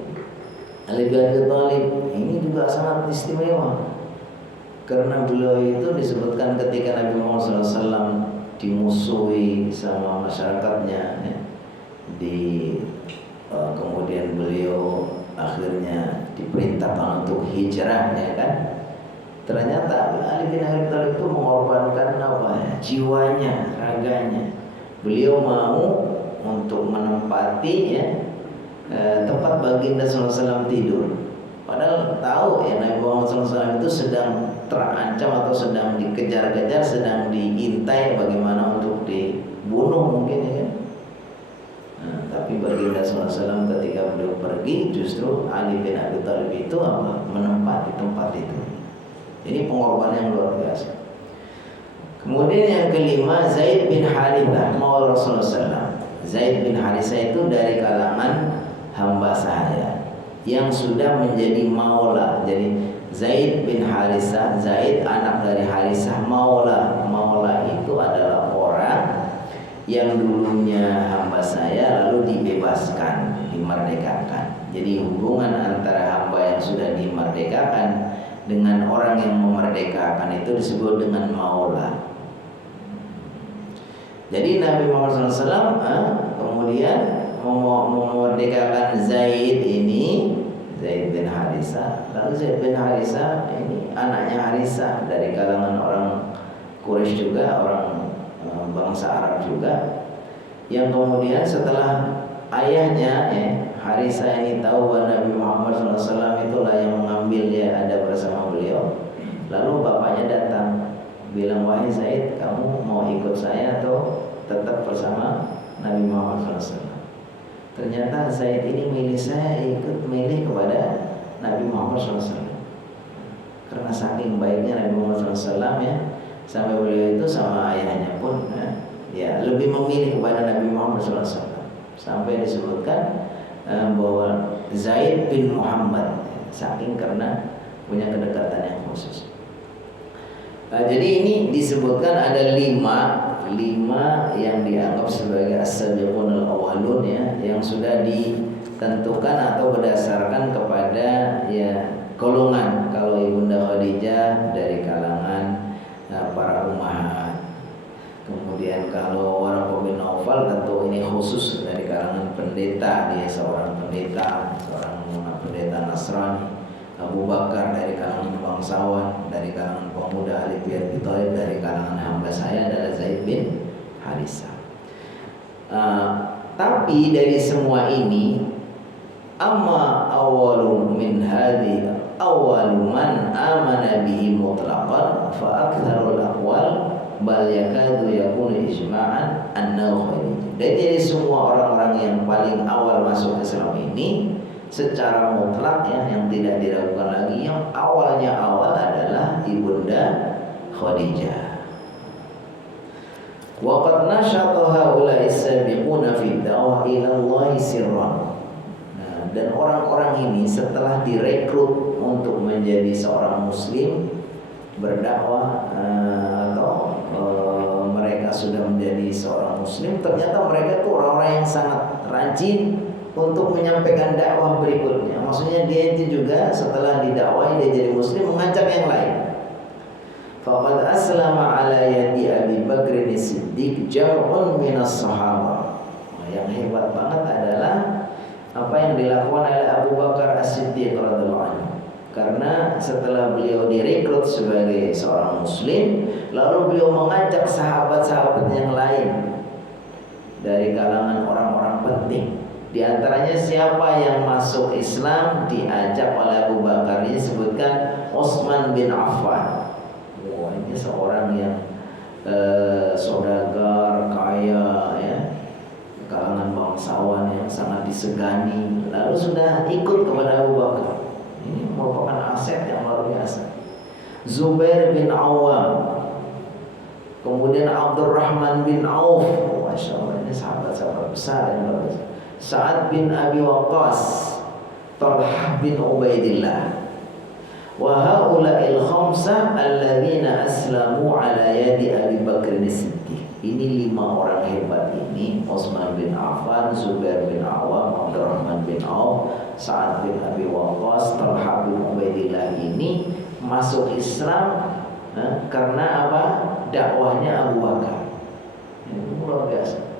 Ali bin Abi Thalib ini juga sangat istimewa karena beliau itu disebutkan ketika Nabi Muhammad SAW dimusuhi sama masyarakatnya ya. Kemudian beliau akhirnya diperintahkan untuk hijrah ya kan. Ternyata Ali bin Abi Thalib itu mengorbankan jiwanya, raganya. Beliau mau untuk menempati ya tempat baginda SAW tidur. Padahal tahu ya Nabi Muhammad SAW itu sedang terancam atau sedang dikejar-kejar, sedang diintai bagaimana untuk dibunuh mungkin ya kan. Tapi baginda SAW ketika beliau pergi, justru Ali bin Abi Thalib itu menempati tempat itu. Ini pengorbanan yang luar biasa. Kemudian yang kelima, Zaid bin Harithah maula Rasulullah SAW. Zaid bin Harithah itu dari kalangan hamba saya yang sudah menjadi maula. Jadi Zaid bin Harithah, Zaid anak dari Harithah, maula. Maula itu adalah orang yang dulunya hamba saya lalu dibebaskan, dimerdekakan. Jadi hubungan antara hamba yang sudah dimerdekakan dengan orang yang memerdekakan itu disebut dengan maula. Jadi Nabi Muhammad SAW kemudian memerdekakan Zaid ini, Zaid bin Harithah. Lalu Zaid bin Harithah ini anaknya Harithah dari kalangan orang Quraisy juga, orang bangsa Arab juga, yang kemudian setelah ayahnya Harithah ini tahu bahwa Nabi Muhammad SAW itulah yang mengambil dia ada bersama beliau. Lalu bapaknya datang bilang, wahai Zaid, kamu mau ikut saya atau tetap bersama Nabi Muhammad SAW? Ternyata Zaid ini milih saya, ikut milih kepada Nabi Muhammad SAW. Karena saking baiknya Nabi Muhammad SAW ya, sampai beliau itu sama ayahnya pun ya lebih memilih kepada Nabi Muhammad SAW. Sampai disebutkan bahwa Zaid bin Muhammad, saking karena punya kedekatan yang khusus. Jadi ini disebutkan ada lima yang dianggap sebagai as-sabiqun al-awwalun ya, yang sudah ditentukan atau berdasarkan kepada ya golongan. Kalau Ibunda Khadijah dari kalangan para ummahat. Kemudian kalau Waraqah bin Naufal tentu ini khusus dari kalangan pendeta, dia seorang pendeta, seorang pendeta Nasrani. Abu Bakar dari kalangan bangsawan, dari kalangan pemuda. Ali bin Abi Thalib dari kalangan hamba saya adalah Zaid bin Harithah. Tapi dari semua ini, amma awwalu min hadhi awwalu man amana bihi mutlaqan fa aktsarul aqwal bal yakadu yakunu ijma'an annahu khairun. Dari semua orang-orang yang paling awal masuk Islam ini secara mutlak ya, yang tidak diragukan lagi, yang awalnya awal adalah Ibunda Khadijah. Wa qad nashata haula'i as-sabiquna fi da'wah ila Allah sirran. Nah, dan orang-orang ini setelah direkrut untuk menjadi seorang muslim berdakwah mereka sudah menjadi seorang muslim, ternyata mereka itu orang-orang yang sangat rajin untuk menyampaikan dakwah berikutnya. Maksudnya dia itu juga setelah didakwahi dia jadi muslim mengajak yang lain. Faqad aslama ala yadi Abi Bakr as-Siddiq jam'un minas sahabah. Yang hebat banget adalah apa yang dilakukan oleh Abu Bakar as-Siddiq radhiyallahu anhu. Karena setelah beliau direkrut sebagai seorang muslim, lalu beliau mengajak sahabat-sahabat yang lain dari kalangan orang-orang penting. Di antaranya siapa yang masuk Islam diajak oleh Abu Bakar, ini disebutkan Utsman bin Affan. Wah, ini seorang yang saudagar, kaya ya, kalangan bangsawan yang sangat disegani, lalu sudah ikut kepada Abu Bakar. Ini merupakan aset yang luar biasa. Zubair bin Awam, kemudian Abdurrahman bin Auf, masya Allah, ini sahabat-sahabat besar yang luar biasa. Sa'ad bin Abi Waqqas, Talhah bin Ubaidillah. Wa haula'il khamsah alladzina aslamu ala yadi Abi Bakr as-Siddiq. Ini 5 orang hebat ini, Utsman bin Affan, Zubair bin Awam, Abdurrahman bin Auf, Sa'ad bin Abi Waqqas, Talhah bin Ubaidillah ini masuk Islam karena apa? Dakwahnya Abu Bakar. Ini luar biasa.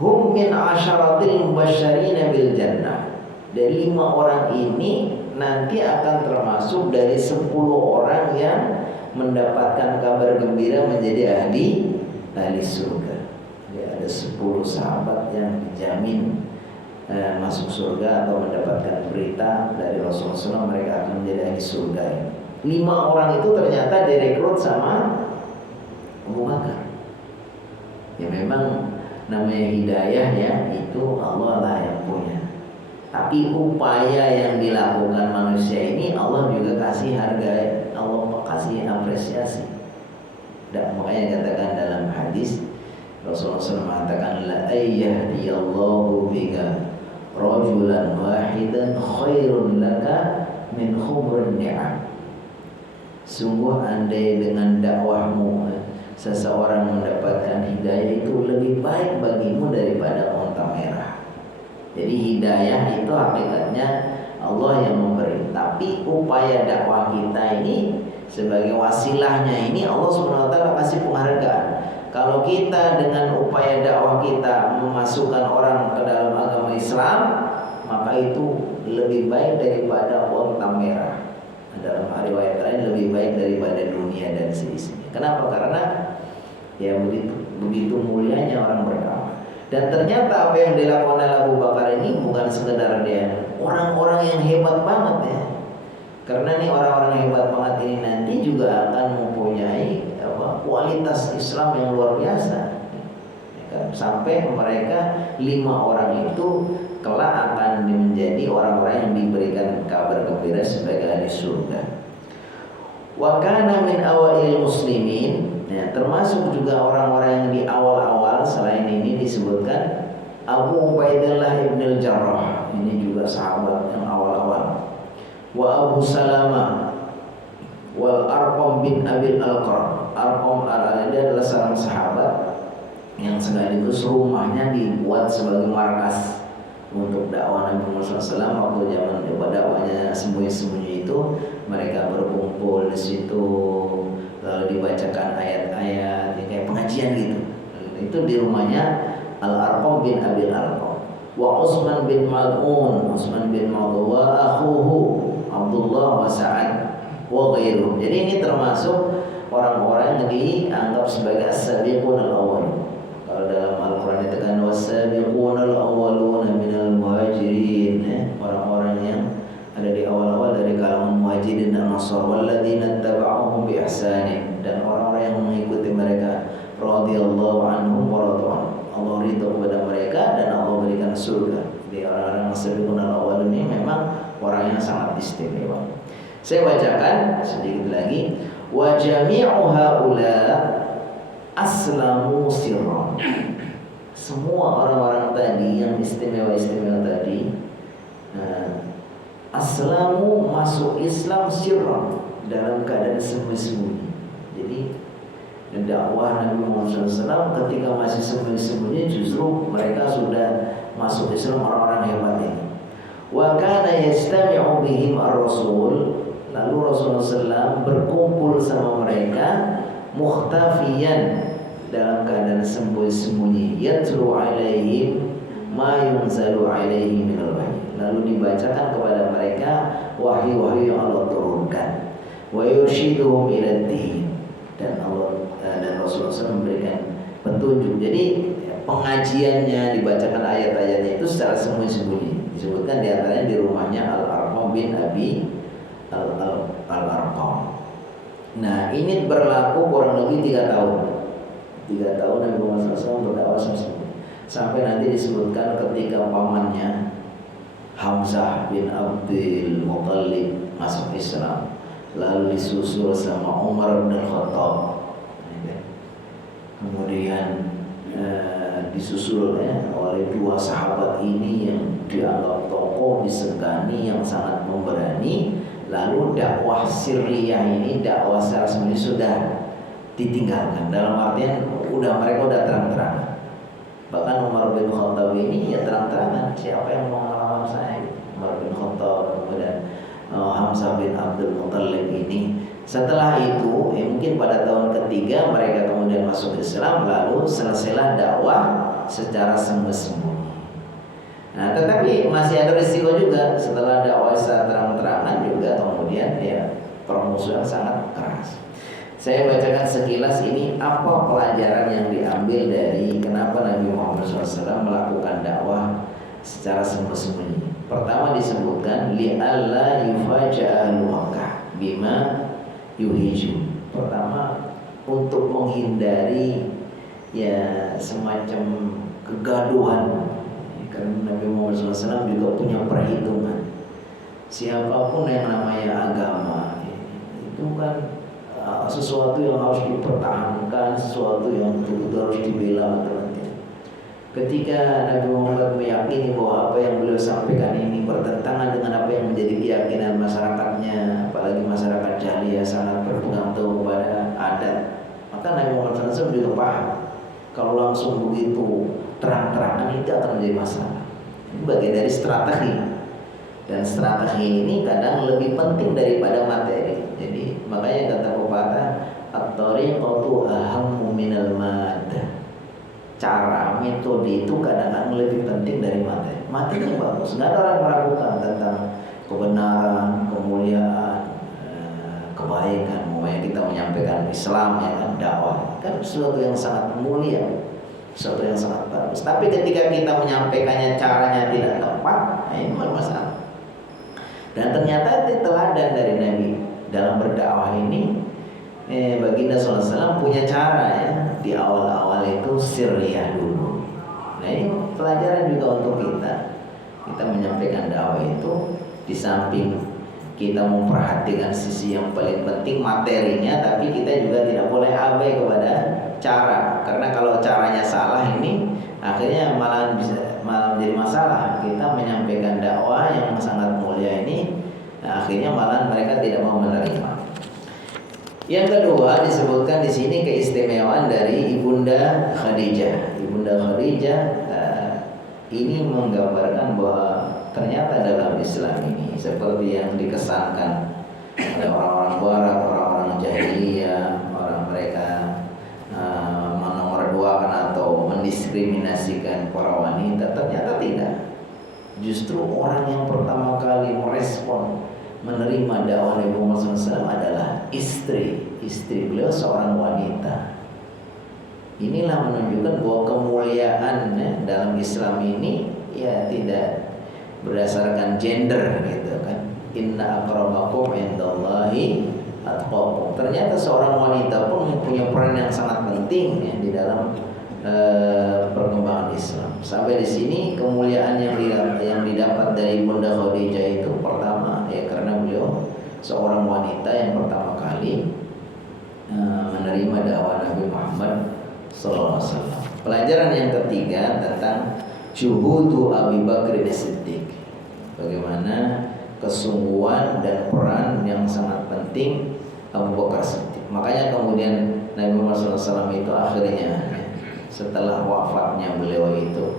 Hum min asyaratil mubasysyirina bil jannah. Dari 5 orang ini nanti akan termasuk dari 10 orang yang mendapatkan kabar gembira menjadi ahli surga. Ya, ada 10 sahabat yang dijamin masuk surga atau mendapatkan berita dari Rasulullah SAW mereka akan menjadi ahli surga. 5 orang itu ternyata direkrut sama Abu Bakar. Ya memang namanya hidayah ya, itu Allah lah yang punya. Tapi upaya yang dilakukan manusia ini Allah juga kasih harga, Allah kasih apresiasi. Dan makanya dikatakan dalam hadis Rasulullah SAW mengatakan la ayyahdiyallahu bika rajulan wahidan khairun laka min humrin ni'am. Sungguh andai dengan dakwahmu seseorang mendapatkan hidayah itu lebih baik bagimu daripada unta merah. Jadi hidayah itu hakikatnya Allah yang memberi. Tapi upaya dakwah kita ini sebagai wasilahnya ini Allah SWT kasih penghargaan. Kalau kita dengan upaya dakwah kita memasukkan orang ke dalam agama Islam, maka itu lebih baik daripada unta merah. Dalam riwayat lain lebih baik daripada dunia dan seisinya. Kenapa? Karena ya begitu mulianya orang berdakwah. Dan ternyata apa yang dilakukan oleh Abu Bakar ini bukan sekedar dia orang-orang yang hebat banget ya. Karena nih orang-orang hebat banget ini nanti juga akan mempunyai kualitas Islam yang luar biasa. Ya kan? Sampai mereka 5 orang itu kelak akan menjadi orang-orang yang diberikan kabar gembira sebagai ahli surga. Wa kana min awail muslimin. Ya, termasuk juga orang-orang yang di awal-awal selain ini disebutkan Abu Ubaidillah ibn al-Jarrah, ini juga sahabat yang awal-awal. Wa Abu Salamah wal Arqam bin Abil Al-Qar. Arqam dia adalah seorang sahabat yang sekaligus rumahnya dibuat sebagai markas untuk dakwah Nabi Muhammad SAW. Waktu zaman dakwahnya sembunyi-sembunyi itu mereka berkumpul di situ, lalu dibacakan ayat-ayat kayak pengajian gitu. Itu di rumahnya Al-Arqam bin Abil Arqam. Wa Utsman bin Mad'un, Utsman bin Mad'un wa akhuhu Abdullah wa Sa'ad wa ghairuh. Jadi ini termasuk orang-orang yang dianggap sebagai as-sabiqun al-awwal. Kalau dalam Al-Qur'an dikatakan was-sabiqun al-awwaluna minal muhajirin, orang-orang yang ada di awal-awal dari kalangan muhajirin dan ansar, walladzina tabauhum bi ihsanin, dan orang-orang yang mengikuti mereka radhiyallahu anhum wa radwan. Allah ridho kepada mereka dan Allah berikan surga. Di orang-orang as-sabiqun al-awwal ini memang orang yang sangat istimewa. Saya bacakan sedikit lagi. Wa jami'u haula aslamu sirran. Semua orang-orang tadi yang istimewa-istimewa tadi, aslamu masuk Islam sirran, dalam keadaan sembunyi-sembunyi. Jadi dakwah Nabi Muhammad SAW ketika masih sembunyi-sembunyi, justru mereka sudah masuk Islam orang-orang hebat ini. Wa kana yastami'u bihim ar-rasul, lalu Rasulullah SAW berkumpul sama mereka mukhtafiyan, dalam keadaan sembunyi-sembunyi, yatlu alaihim ma yunzalu alaihi minal wahyi, lalu dibacakan kepada mereka wahyu-wahyu yang Allah turunkan, wa yurshiduhum ila din, dan Allah dan Rasulullah SAW memberikan petunjuk. Jadi pengajiannya, dibacakan ayat-ayatnya itu secara sembunyi-sembunyi. Disebutkan diantaranya di rumahnya Al-Arqam bin Abi Al-Arqam. Nah, ini berlaku kurang lebih 3 tahun. 3 tahun Nabi Muhammad SAW berdakwah sampai nanti disebutkan ketika pamannya Hamzah bin Abdul Muttalib masuk Islam, lalu disusul sama Umar bin Khattab, kemudian disusul oleh 2 sahabat ini yang dianggap tokoh, disegani, yang sangat memberani. Lalu dakwah Syriah ini, dakwah secara sembunyi sudah ditinggalkan. Dalam artian mereka udah terang-terangan. Bahkan Umar bin Khattab ini ya terang-terangan, siapa yang mau melawan saya? Umar bin Khattab, kemudian Hamzah bin Abdul Muttalib ini. Setelah itu, mungkin pada tahun ketiga mereka kemudian masuk Islam, lalu selesailah dakwah secara sembunyi-sembunyi. Nah, tetapi masih ada risiko juga setelah dakwah secara terang-terangan juga kemudian ya permusuhan sangat keras. Saya bacakan sekilas ini apa pelajaran yang diambil dari kenapa Nabi Muhammad SAW melakukan dakwah secara sembunyi-sembunyi. Pertama disebutkan li'alla yufaja'a ahlu Makkah bima yuhiju. Pertama, untuk menghindari ya semacam kegaduhan. Karena Nabi Muhammad SAW juga punya perhitungan. Siapapun yang namanya agama itu kan sesuatu yang harus dipertahankan, sesuatu yang betul-betul harus dibela teman-teman. Ketika Nabi Muhammad meyakini bahwa apa yang beliau sampaikan ini bertentangan dengan apa yang menjadi keyakinan masyarakatnya, apalagi masyarakat jahiliyah sangat berpegang teguh kepada adat, maka Nabi Muhammad SAW juga paham kalau langsung begitu terang-terangan itu akan menjadi masalah. Ini bagian dari strategi, dan strategi ini kadang lebih penting daripada materi. Jadi makanya kata pepatah, at-tariqatu ahammu minal maddah. Cara, metode itu kadang-kadang lebih penting dari materi. Materinya bagus, nggak ada orang meragukan tentang kebenaran, kemuliaan, kebaikan. Makanya kita menyampaikan Islam, ya kan, dakwah kan sesuatu yang sangat mulia, sesuatu yang sangat bagus. Tapi ketika kita menyampaikannya caranya tidak tepat, ini masalah. Dan ternyata itu teladan dari Nabi dalam berdakwah ini. Baginda SAW punya cara ya. Di awal-awal itu sirriyah dulu. Nah, ini pelajaran juga untuk kita. Kita menyampaikan dakwah itu di samping kita memperhatikan sisi yang paling penting materinya, tapi kita juga tidak boleh abai kepada cara. Karena kalau caranya salah ini akhirnya malah menjadi masalah. Kita menyampaikan dakwah yang sangat mulia ini, akhirnya malah mereka tidak mau menerima. Yang kedua disebutkan di sini keistimewaan dari Ibunda Khadijah. Ibunda Khadijah ini menggambarkan bahwa ternyata dalam Islam ini seperti yang dikesankan oleh orang-orang Barat, orang-orang jahiliyah, orang mereka menomorduakan atau mendiskriminasikan para wanita, ternyata tidak. Justru orang yang pertama kali merespon, menerima dakwah Nabi Muhammad SAW adalah istri beliau, seorang wanita. Inilah menunjukkan bahwa kemuliaan dalam Islam ini ya tidak berdasarkan gender gitu kan. Inna akramakum indallahi atqakum. Ternyata seorang wanita pun punya peran yang sangat penting ya, di dalam perkembangan Islam. Sampai di sini kemuliaan yang didapat dari Bunda Khadijah itu pertama ya karena beliau seorang wanita yang pertama kali menerima dakwah Nabi Muhammad sallallahu alaihi wasallam. Pelajaran yang ketiga tentang juhudu Abu Bakar As-Siddiq. Bagaimana kesungguhan dan peran yang sangat penting Abu Bakar Siddiq. Makanya kemudian Nabi Muhammad SAW itu akhirnya setelah wafatnya beliau itu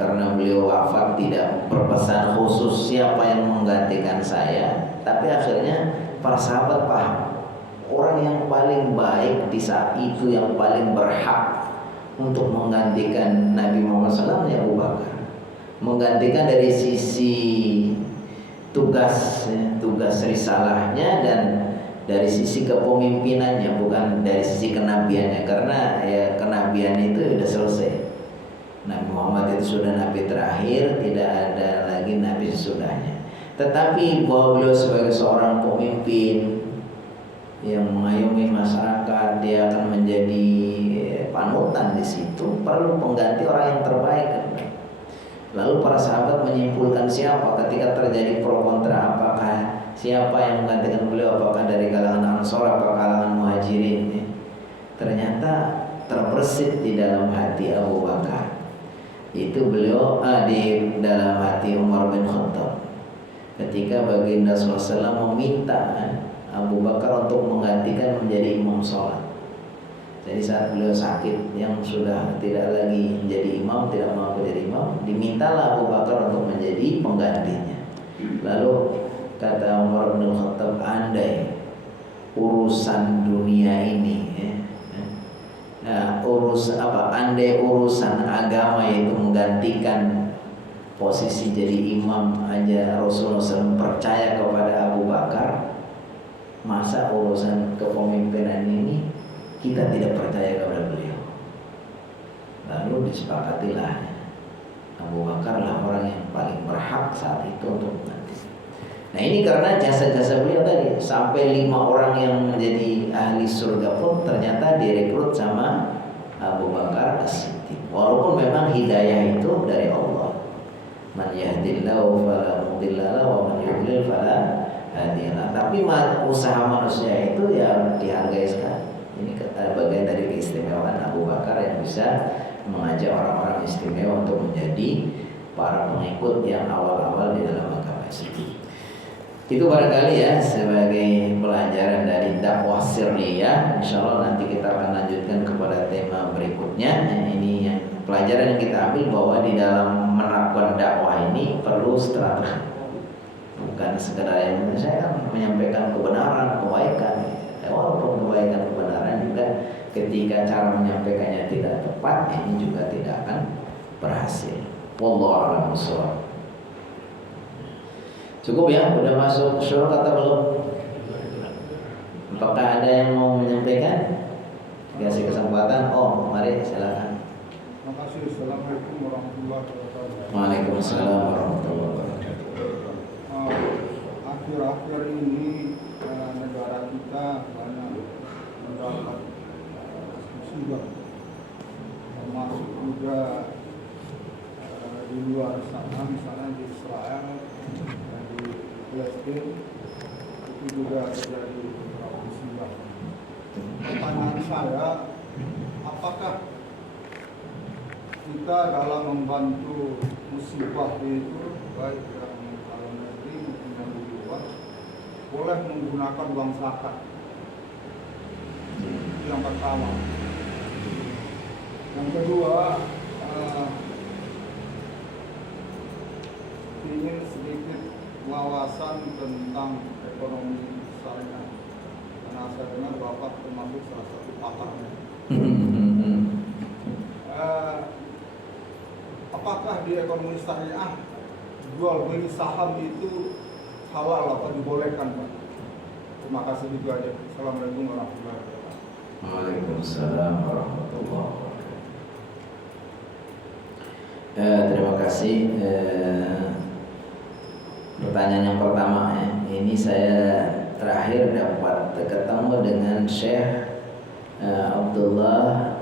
karena beliau wafat tidak berpesan khusus siapa yang menggantikan saya, tapi akhirnya para sahabat paham orang yang paling baik di saat itu, yang paling berhak untuk menggantikan Nabi Muhammad SAW ya Abu Bakar. Menggantikan dari sisi tugas risalahnya dan dari sisi kepemimpinannya, bukan dari sisi kenabiannya, karena ya kenabian itu sudah selesai. Nabi Muhammad itu sudah nabi terakhir, tidak ada lagi nabi sesudahnya. Tetapi bahwa beliau sebagai seorang pemimpin yang mengayomi masyarakat, dia akan menjadi panutan di situ, perlu pengganti orang yang terbaik. Lalu para sahabat menyimpulkan siapa ketika terjadi pro kontra, apakah siapa yang menggantikan beliau, apakah dari kalangan Ansor, apakah kalangan Muhajirin. Ternyata terbersit di dalam hati Abu Bakar. Itu beliau di dalam hati Umar bin Khattab. Ketika baginda SAW meminta Abu Bakar untuk menggantikan menjadi imam sholat. Jadi saat beliau sakit yang sudah tidak lagi menjadi imam, tidak mampu jadi imam, dimintalah Abu Bakar untuk menjadi penggantinya. Lalu kata Umar bin Khattab, andai urusan dunia ini andai urusan agama itu menggantikan posisi jadi imam aja Rasulullah SAW percaya kepada Abu Bakar, masa urusan kepemimpinan ini kita tidak percaya kepada beliau? Lalu disepakatilah Abu Bakar lah orang yang paling berhak saat itu untuk mengganti. Nah ini karena jasa-jasa beliau tadi, sampai 5 orang yang menjadi ahli surga pun ternyata direkrut sama Abu Bakar As-Siddiq. Walaupun memang hidayah itu dari Allah. Man yahdillahu fala mudilla lahu wa man yudlil fala hadiya lahu. Tapi usaha manusia itu ya dihargai sekali. Ini bagian dari keistimewaan Abu Bakar yang bisa mengajak orang-orang istimewa untuk menjadi para pengikut yang awal-awal di dalam agama Islam. Itu barangkali ya sebagai pelajaran dari dakwah sirriyah. Insyaallah nanti kita akan lanjutkan kepada tema berikutnya. Ini yang pelajaran yang kita ambil bahwa di dalam menerapkan dakwah ini perlu strategi. Bukan sekedar yang saya kan menyampaikan kebenaran, kebaikan. Walaupun kebaikan kebenaran juga ketika cara menyampaikannya tidak tepat, ini juga tidak akan berhasil. Wallahu a'lam bishawab. Cukup ya, udah masuk syuruk atau belum? Apakah ada yang mau menyampaikan? Kasih kesempatan. Oh, mari silakan. Terima kasih. Assalamualaikum warahmatullahi wabarakatuh. Waalaikumsalam warahmatullahi wabarakatuh. Akhir-akhir ini negara kita banyak mendapat musibah, termasuk juga di luar sana, misalnya di Israel dan di Palestina itu juga terjadi beberapa musibah. Pertanyaan saya, apakah kita dalam membantu musibah itu, baik yang dalam negeri maupun yang di luar, boleh menggunakan uang zakat? Itu yang pertama. Yang kedua, ingin sedikit wawasan tentang ekonomi syariah, karena saya dengar Bapak termasuk salah satu pakarnya. Apakah di ekonomi syariah jual beli saham itu halal atau dibolehkan, Pak? Terima kasih, itu aja. Assalamualaikum warahmatullahi wabarakatuh. Waalaikumsalam warahmatullahi wabarakatuh. Terima kasih. Pertanyaan yang pertama ya. Ini saya terakhir dapat ketemu dengan Syekh Abdullah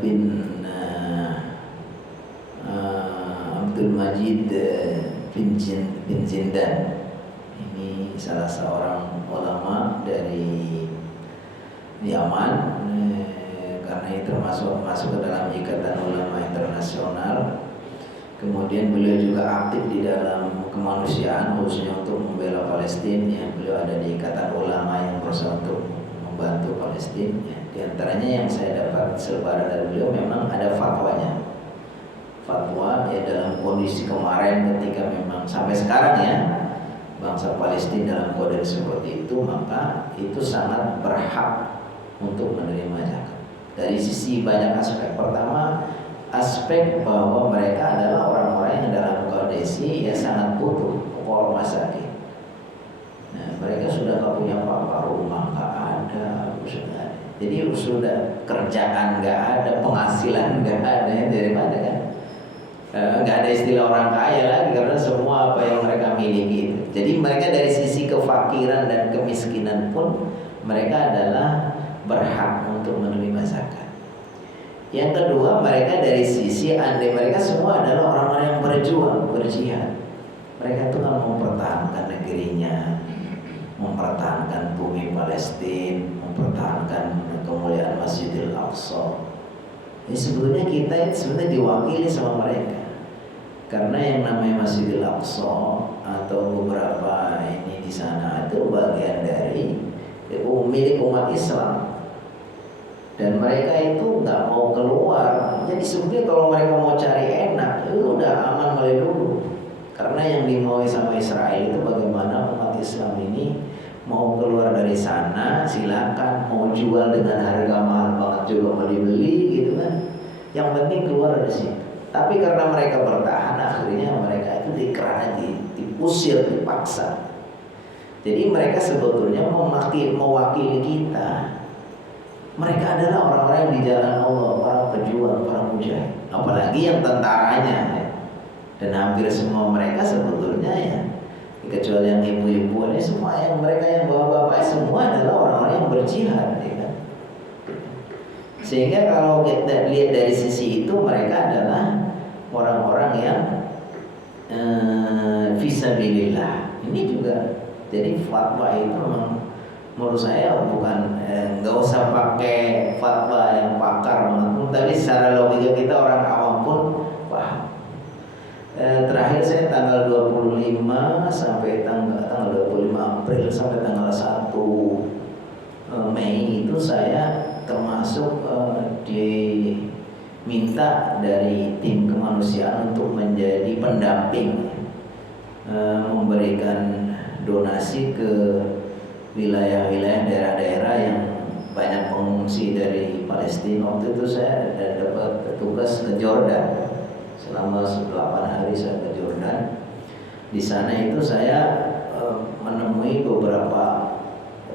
bin Abdul Majid bin Zindan. Ini salah seorang ulama dari Yaman. karena itu masuk ke dalam Ikatan Ulama Internasional. Kemudian beliau juga aktif di dalam kemanusiaan, khususnya untuk membela Palestina. Ya. Beliau ada di Ikatan Ulama yang berusaha untuk membantu Palestina. Ya. Di antaranya yang saya dapat selebaran dari beliau memang ada fatwanya. Fatwa ya dalam kondisi kemarin ketika memang sampai sekarang ya bangsa Palestina dalam kode seperti itu, maka itu sangat berhak untuk menerima zakat. Dari sisi banyak aspek. Pertama, aspek bahwa mereka adalah orang-orang yang dalam kondisi ya sangat butuh pokok rumah sakit. Nah, mereka sudah gak punya apa-apa, rumah gak ada, sudah. Jadi sudah kerjaan gak ada, penghasilan gak ada, dari mana kan? Gak ada istilah orang kaya lagi karena semua apa yang mereka miliki. Jadi mereka dari sisi kefakiran dan kemiskinan pun mereka adalah berhak untuk menerima zakat. Yang kedua, mereka dari sisi andai mereka semua adalah orang-orang yang berjuang, berjihad. Mereka itu kan mempertahankan negerinya, mempertahankan bumi Palestina, mempertahankan kemuliaan Masjidil Aqsa. Ini sebetulnya kita sebenarnya diwakili sama mereka. Karena yang namanya Masjidil Aqsa atau beberapa ini di sana itu bagian dari milik umat Islam. Dan mereka itu nggak mau keluar. Jadi sebetulnya kalau mereka mau cari enak, itu udah aman mulai dulu. Karena yang dimauin sama Israel itu bagaimana umat Islam ini mau keluar dari sana, silakan. Mau jual dengan harga mahal banget juga mau dibeli gitu kan. Yang penting keluar dari sini. Tapi karena mereka bertahan, akhirnya mereka itu dikerani, diusir, dipaksa. Jadi mereka sebetulnya mewakili kita. Mereka adalah orang-orang yang di jalan Allah, para pejuang, para mujahid. Apalagi yang tentaranya ya. Dan hampir semua mereka sebetulnya ya, kecuali yang ibu-ibu ini semua yang mereka yang bapak-bapak semua adalah orang-orang yang berjihad ya kan? Sehingga kalau kita lihat dari sisi itu mereka adalah orang-orang yang fisabilillah. Ini juga jadi fatwa itu memang menurut saya bukan nggak usah pakai fatwa yang pakar banget, tapi secara logika kita orang awam pun paham. Terakhir saya tanggal 25 sampai tanggal 25 April sampai tanggal 1 Mei itu saya termasuk diminta dari tim kemanusiaan untuk menjadi pendamping, memberikan donasi ke wilayah-wilayah daerah-daerah yang banyak pengungsi dari Palestina. Waktu itu saya dapat tugas ke Jordan. Selama 8 hari saya ke Jordan. Di sana itu saya menemui beberapa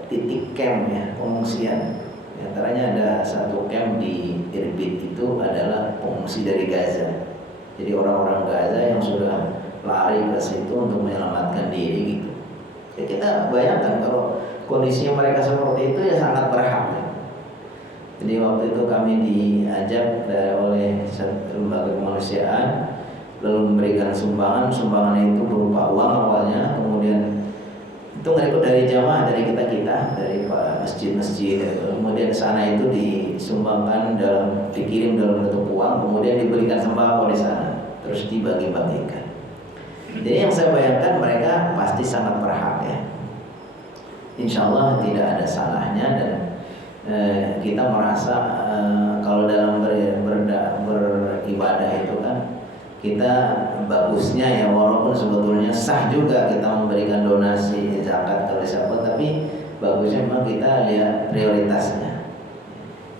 titik camp ya, pengungsian. Di antaranya ada satu camp di Irbid, itu adalah pengungsi dari Gaza. Jadi orang-orang Gaza yang sudah lari ke situ untuk menyelamatkan diri gitu. Ya kita bayangkan kalau kondisinya mereka seperti itu ya sangat berhak. Jadi waktu itu kami diajak oleh lembaga kemanusiaan lalu memberikan sumbangan itu berupa uang awalnya, kemudian itu ngerekrut dari jamaah dari kita dari masjid-masjid, kemudian sana itu disumbangkan dikirim dalam bentuk uang, kemudian diberikan sembako di sana, terus dibagi-bagikan. Jadi yang saya bayangkan mereka pasti sangat berhak ya. Insya Allah tidak ada salahnya dan kita merasa kalau dalam beribadah itu kan kita bagusnya ya, walaupun sebetulnya sah juga kita memberikan donasi zakat ke siapa, tapi bagusnya memang kita lihat prioritasnya.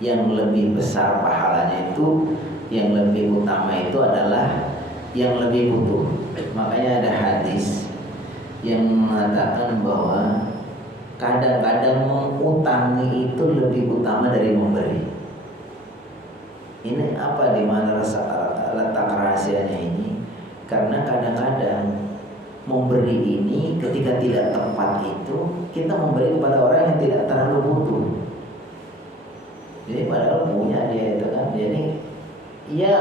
Yang lebih besar pahalanya itu, yang lebih utama itu adalah yang lebih butuh. Makanya ada hadis yang mengatakan bahwa kadang-kadang mengutangi itu lebih utama dari memberi. Ini apa, di mana letak rahasianya ini? Karena kadang-kadang memberi ini ketika tidak tepat itu kita memberi kepada orang yang tidak terlalu butuh. Jadi padahal punya dia itu kan, jadi ya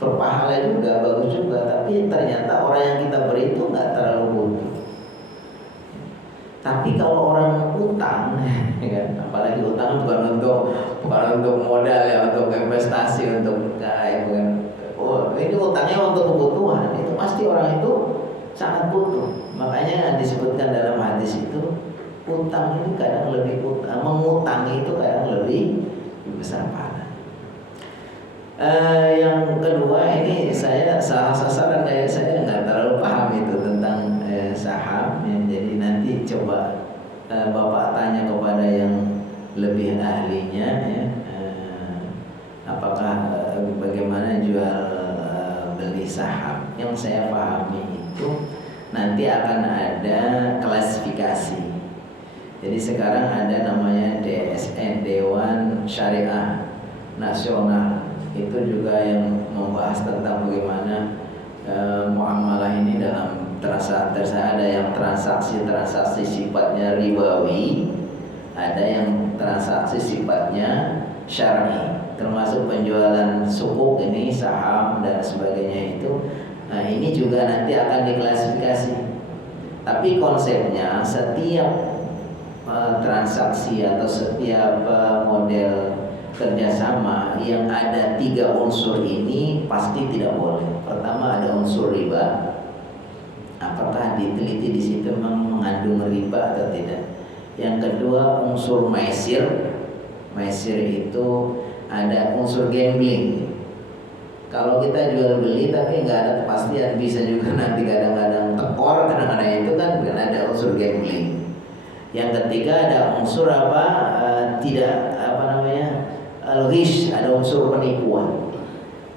berpahala juga, bagus juga, tapi ternyata orang yang kita beri itu nggak terlalu butuh. Tapi kalau orang utang, ya kan, apalagi utang bukan untuk modal ya, untuk investasi, untuk bukan. Oh, ini utangnya untuk kebutuhan, itu pasti orang itu sangat butuh. Makanya disebutkan dalam hadis itu, utang ini kadang lebih mengutang itu kadang lebih besar pahala. Yang kedua ini saya salah sasaran, kayak saya nggak terlalu paham itu tentang saham ya. Jadi nanti coba Bapak tanya kepada yang lebih ahlinya ya, apakah bagaimana jual beli saham. Yang saya pahami itu nanti akan ada klasifikasi. Jadi sekarang ada namanya DSN, Dewan Syariah Nasional. Itu juga yang membahas tentang bagaimana muamalah ini dalam transaksi. Ada yang transaksi sifatnya ribawi, ada yang transaksi sifatnya syar'i, termasuk penjualan sukuk ini, saham dan sebagainya itu. Nah, ini juga nanti akan diklasifikasi. Tapi konsepnya setiap transaksi atau setiap model kerjasama yang ada 3 unsur ini pasti tidak boleh. Pertama ada unsur riba. Apakah diteliti di situ memang mengandung riba atau tidak? Yang kedua unsur maisir. Maisir itu ada unsur gambling. Kalau kita jual beli tapi nggak ada kepastian, bisa juga nanti kadang-kadang tekor, kadang-kadang itu kan ada unsur gambling. Yang ketiga ada unsur rish, ada unsur penipuan.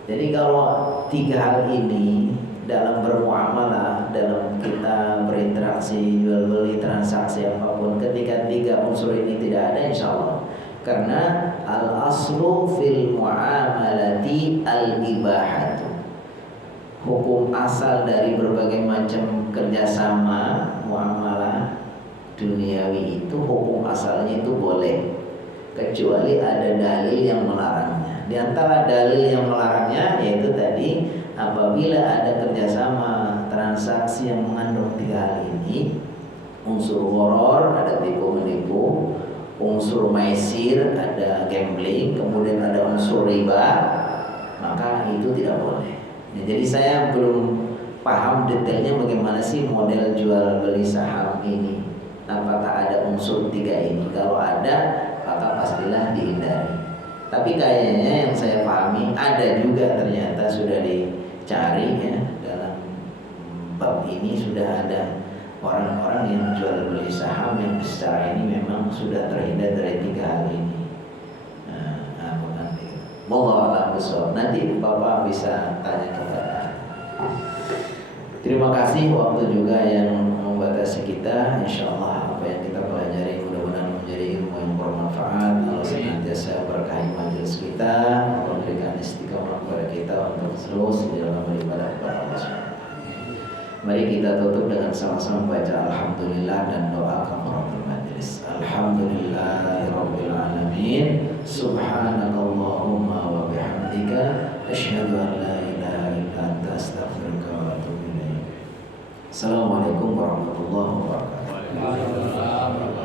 Jadi kalau 3 hal ini dalam bermuamalah, dalam kita berinteraksi, jual beli, transaksi apapun, ketika 3 unsur ini tidak ada, insya Allah. Karena al-aslu fil muamalati al-ibahatu. Hukum asal dari berbagai macam kerjasama muamalah duniawi itu, hukum asalnya itu boleh, kecuali ada dalil yang melarangnya. Di antara dalil yang melarangnya yaitu tadi, apabila ada kerjasama transaksi yang mengandung 3 hal ini, unsur gharar, ada tipu menipu, unsur maisir, ada gambling, kemudian ada unsur riba, maka itu tidak boleh. Ya, jadi saya belum paham detailnya bagaimana sih model jual beli saham ini. Apakah ada unsur 3 ini? Kalau ada, maka pastilah dihindari. Tapi kayaknya yang saya pahami ada juga, ternyata sudah dicari ya, dalam bab ini sudah ada orang-orang yang jual beli saham yang secara ini memang sudah terhindar dari 3 hal ini. Nanti Bapak bisa tanya kepada. Terima kasih, waktu juga yang membatasi kita. Insyaallah apa yang kita pelajari mudah-mudahan menjadi ilmu yang bermanfaat. Allah senantiasa berkahi majelis kita, memberikan istiqomah kepada kita untuk terus di dalam beribadah kepada Allah SWT. Mari kita tutup dengan sama-sama baca alhamdulillah dan doa kafaratul majelis. Alhamdulillahirabbil alamin. Subhanakallahumma wa bihamdika asyhadu an la ilaha illa anta astaghfiruka wa atubu ilaik. Assalamualaikum warahmatullahi wabarakatuh.